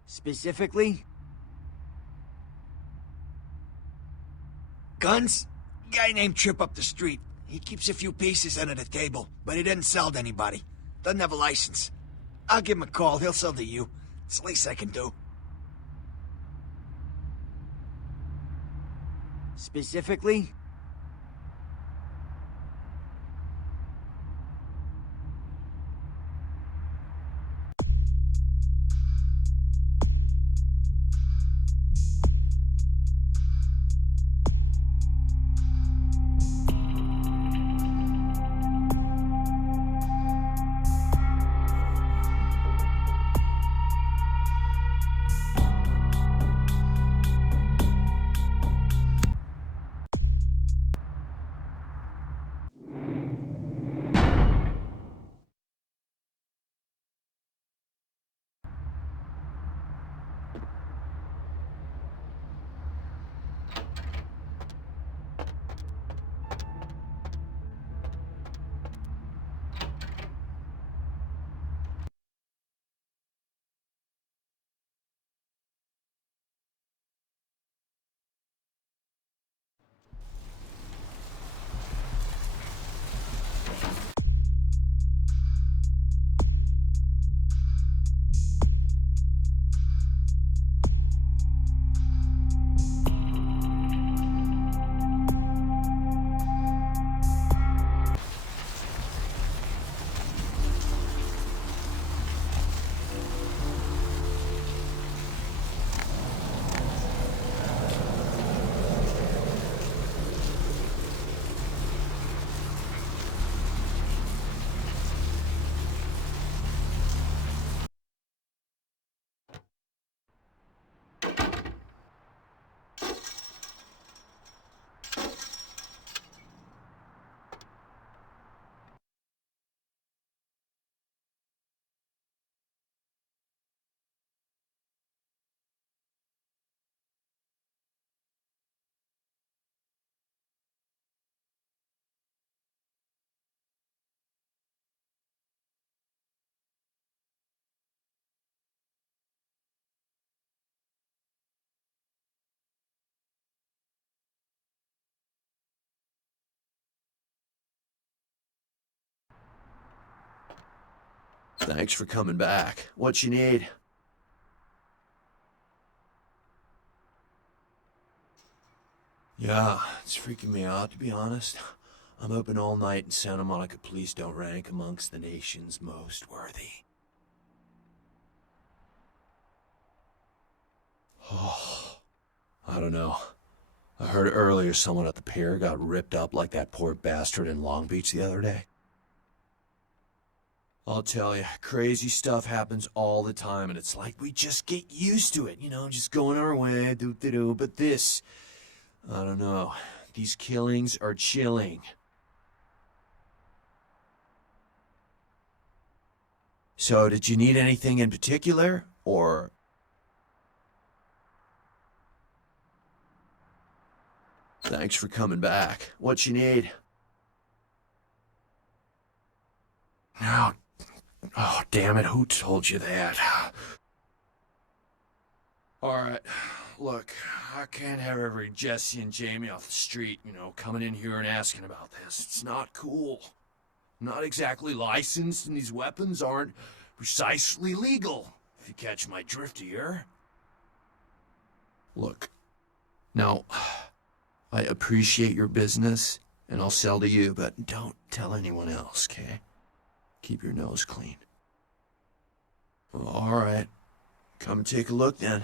Specifically? Guns? Guy named Trip up the street. He keeps a few pieces under the table, but he doesn't sell to anybody. Doesn't have a license. I'll give him a call, he'll sell to you. It's the least I can do. Specifically? Thanks for coming back. What you need? Yeah, it's freaking me out, to be honest. I'm open all night and Santa Monica police don't rank amongst the nation's most worthy. Oh, I don't know. I heard earlier someone at the pier got ripped up like that poor bastard in Long Beach the other day. I'll tell you, crazy stuff happens all the time, and it's like we just get used to it, you know, just going our way, do-do-do. But this, I don't know, these killings are chilling. So, did you need anything in particular, or? Thanks for coming back. What you need? Oh, damn it, who told you that? Alright, look, I can't have every Jesse and Jamie off the street, you know, coming in here and asking about this. It's not cool. I'm not exactly licensed, and these weapons aren't precisely legal, if you catch my drift here. Look, now, I appreciate your business, and I'll sell to you, but don't tell anyone else, okay? Keep your nose clean. All right. Come take a look then.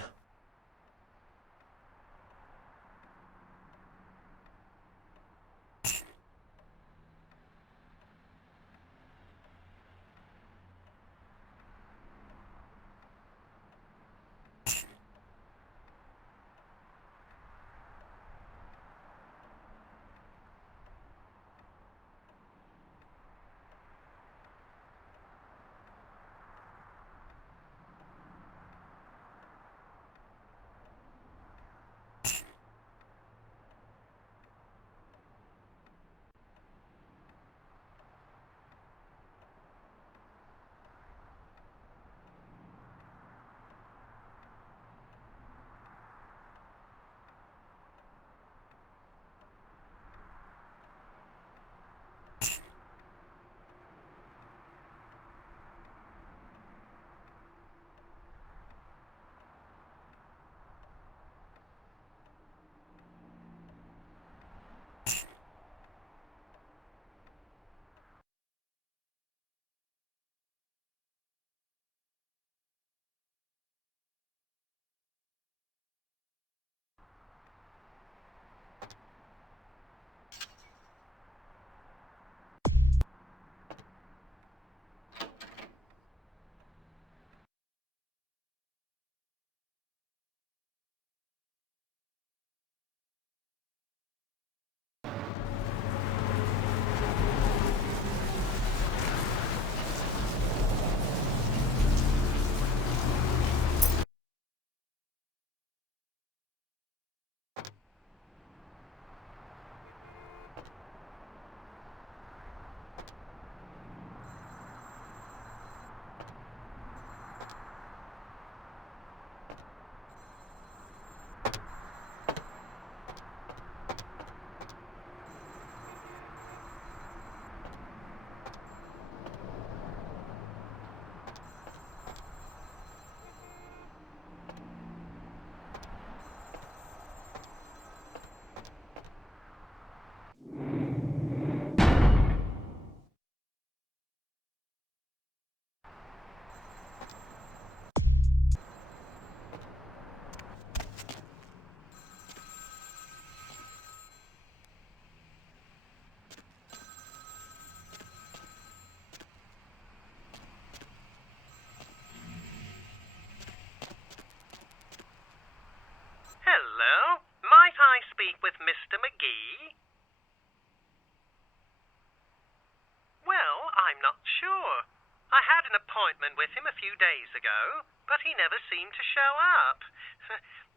appointment with him a few days ago, but he never seemed to show up.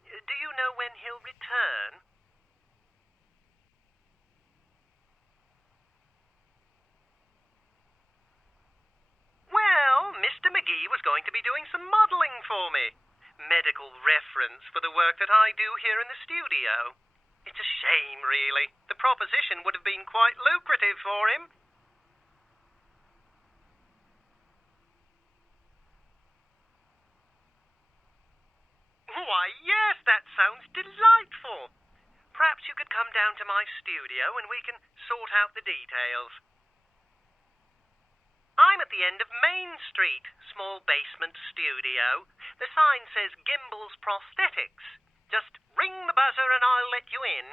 Do you know when he'll return? Well, Mr. McGee was going to be doing some modeling for me. Medical reference for the work that I do here in the studio. It's a shame, really. The proposition would have been quite lucrative for him. Why, yes, that sounds delightful. Perhaps you could come down to my studio and we can sort out the details. I'm at the end of Main Street, small basement studio. The sign says Gimbel's Prosthetics. Just ring the buzzer and I'll let you in.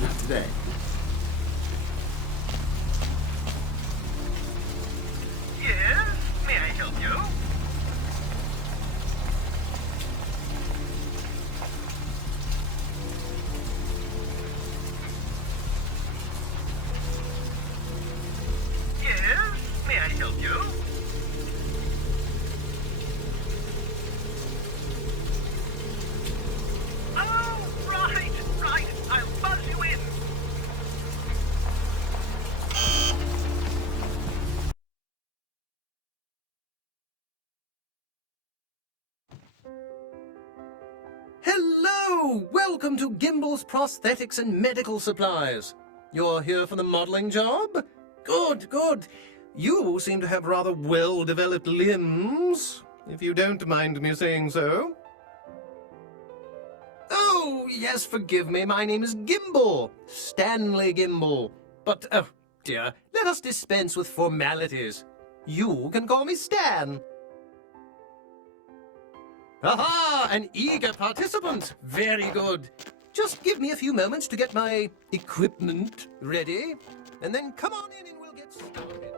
Not today. Yes? May I help you? Yes? May I help you? Oh, right, right. I'll buzz you in. Hello! Welcome to Gimbel's Prosthetics and Medical Supplies. You're here for the modeling job? Good, good. You seem to have rather well-developed limbs, if you don't mind me saying so. Oh, yes, forgive me. My name is Gimbel. Stanley Gimbel. But, oh, dear, let us dispense with formalities. You can call me Stan. Aha! An eager participant. Very good. Just give me a few moments to get my equipment ready, and then come on in and we'll get started.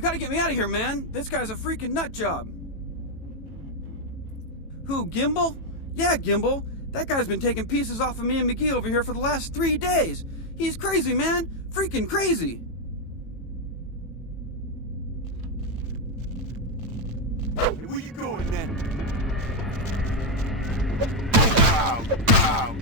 You gotta get me out of here, man. This guy's a freaking nut job. Who, Gimbal? Yeah, Gimbal. That guy's been taking pieces off of me and McGee over here for the last 3 days. He's crazy, man. Freaking crazy. Hey, where you going then? Ow! Ow!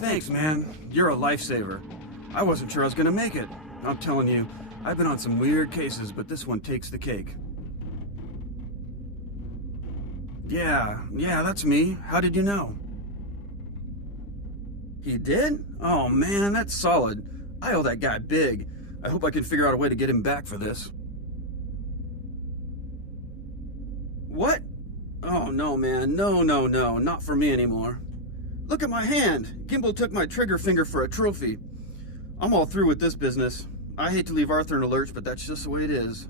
Thanks, man. You're a lifesaver. I wasn't sure I was gonna make it. I'm telling you, I've been on some weird cases, but this one takes the cake. Yeah, that's me. How did you know? He did? Oh man, that's solid. I owe that guy big. I hope I can figure out a way to get him back for this. What? Oh no, man. No, not for me anymore. Look at my hand. Gimbal took my trigger finger for a trophy. I'm all through with this business. I hate to leave Arthur in a lurch, but that's just the way it is.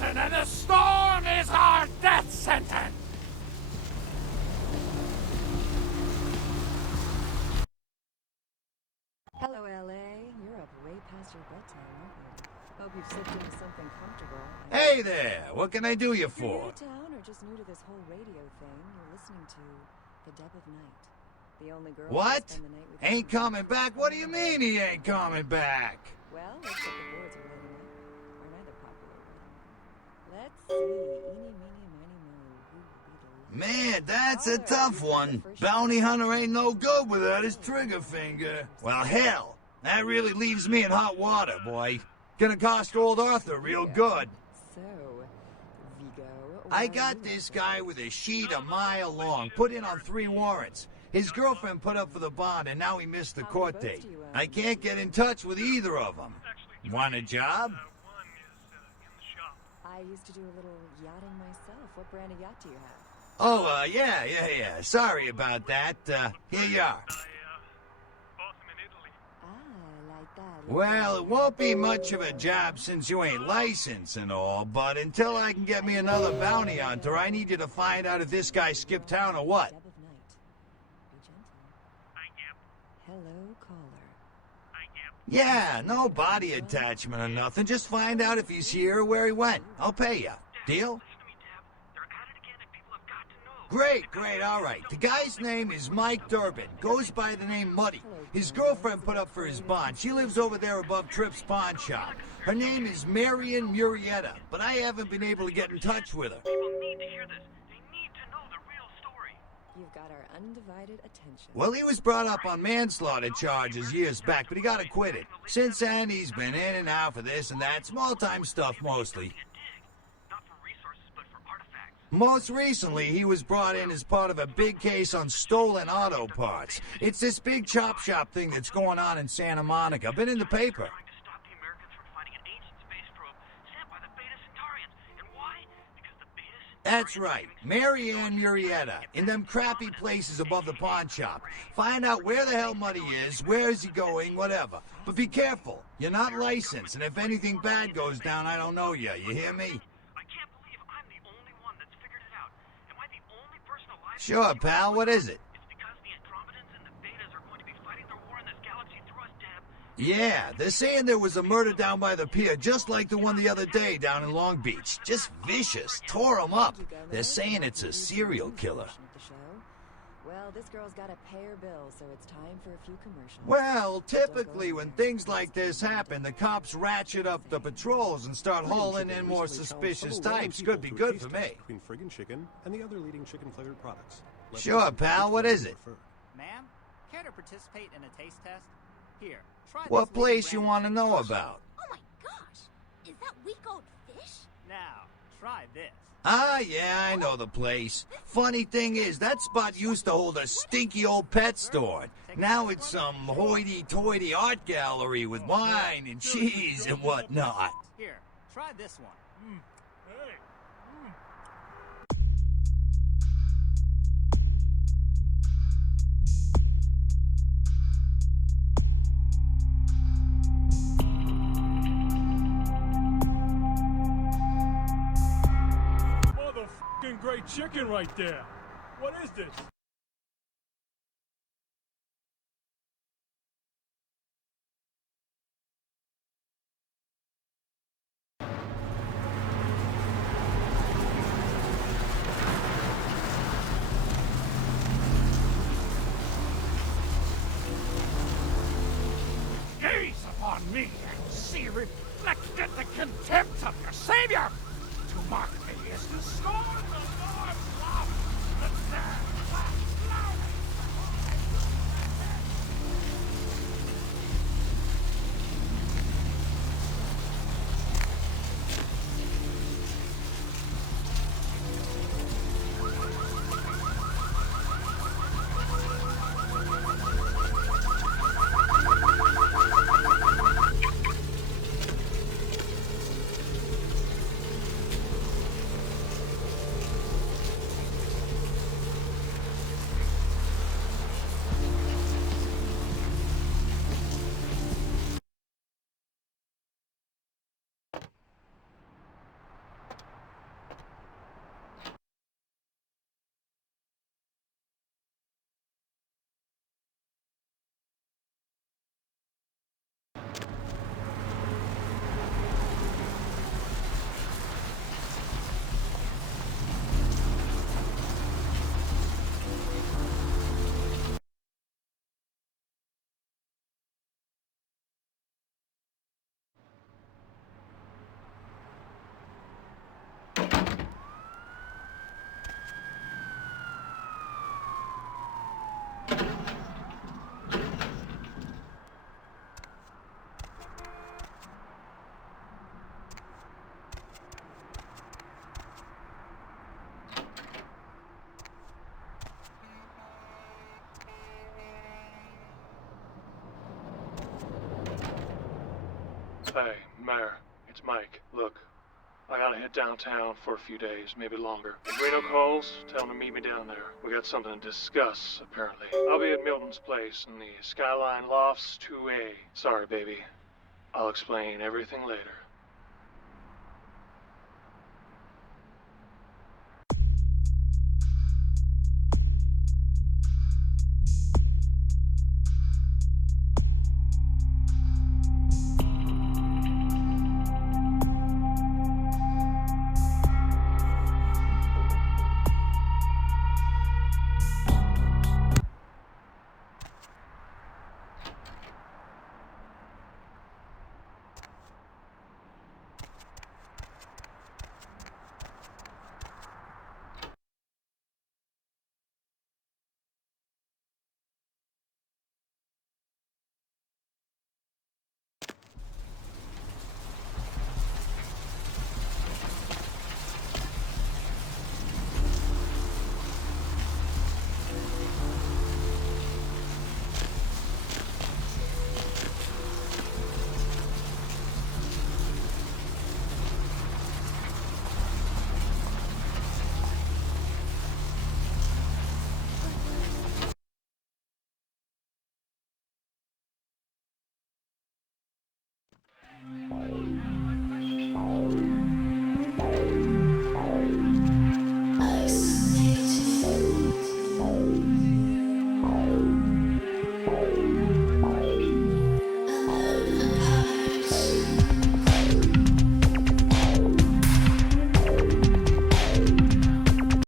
And the storm is our death sentence! Hello, LA. You're up way past your bedtime, aren't you? Hope you've slipped into something comfortable. Hey there! What can I do you You're for? new to town or just new to this whole radio thing? You're listening to The Deb of Night. The only girl who What? spend the night with Ain't coming back? What do you mean he ain't coming back? Well, looks like the boards are lighting up. Or neither popular right now. Let's see. Eeny, meeny, miny, moe. Who will be the Man, that's a tough one. Bounty hunter ain't no good without his trigger finger. Well, hell, that really leaves me in hot water, boy. Gonna cost old Arthur real good. So, Vigo, I got this guy with a sheet a mile long, put in on 3 warrants. His girlfriend put up for the bond, and now he missed the court date. I can't get in touch with either of them. Want a job? I used to do a little yachting myself. What brand of yacht do you have? Oh, yeah. Sorry about that. Here you are. Like that. Well, it won't be much of a job since you ain't licensed and all, but until I can get me another bounty hunter, I need you to find out if this guy skipped town or what. Hello, caller. Yeah, no body attachment or nothing. Just find out if he's here or where he went. I'll pay you. Deal? Great, all right. The guy's name is Mike Durbin. Goes by the name Muddy. His girlfriend put up for his bond. She lives over there above Tripp's pawn shop. Her name is Marion Murrieta, but I haven't been able to get in touch with her. People need to hear this. They need to know the real story. You've got our undivided attention. Well, he was brought up on manslaughter charges years back, but he got acquitted. Since then, he's been in and out for this and that. Small-time stuff, mostly. Most recently, he was brought in as part of a big case on stolen auto parts. It's this big chop shop thing that's going on in Santa Monica. Been in the paper. That's right, Marianne Murrieta, in them crappy places above the pawn shop. Find out where the hell Muddy is, where is he going, whatever. But be careful, you're not licensed, and if anything bad goes down, I don't know you hear me? Sure, pal, what is it? Yeah, they're saying there was a murder down by the pier, just like the one the other day down in Long Beach. Just vicious, tore 'em up. They're saying it's a serial killer. Well, this girl's got to pay her bills, so it's time for a few commercials. Well, typically when things like this happen, the cops ratchet up the patrols and start hauling in more suspicious types. Could be good for me. Between friggin' chicken and the other leading chicken-flavored products. Sure, pal, what is it? Ma'am, care to participate in a taste test? Here, try this. What place you want to know about? Oh my gosh! Is that week-old fish? Now, try this. Ah, yeah, I know the place. Funny thing is, that spot used to hold a stinky old pet store. Now it's some hoity-toity art gallery with wine and cheese and whatnot. Here, try this one. Motherfucking great chicken right there. What is this? Gaze upon me and see reflected the contempt of your savior. To mock me is to scorn the Lord's love. The dead laugh loudly. Hey, Mayor, it's Mike. Look, I gotta head downtown for a few days, maybe longer. If Reno calls, tell him to meet me down there. We got something to discuss, apparently. I'll be at Milton's place in the Skyline Lofts 2A. Sorry, baby. I'll explain everything later.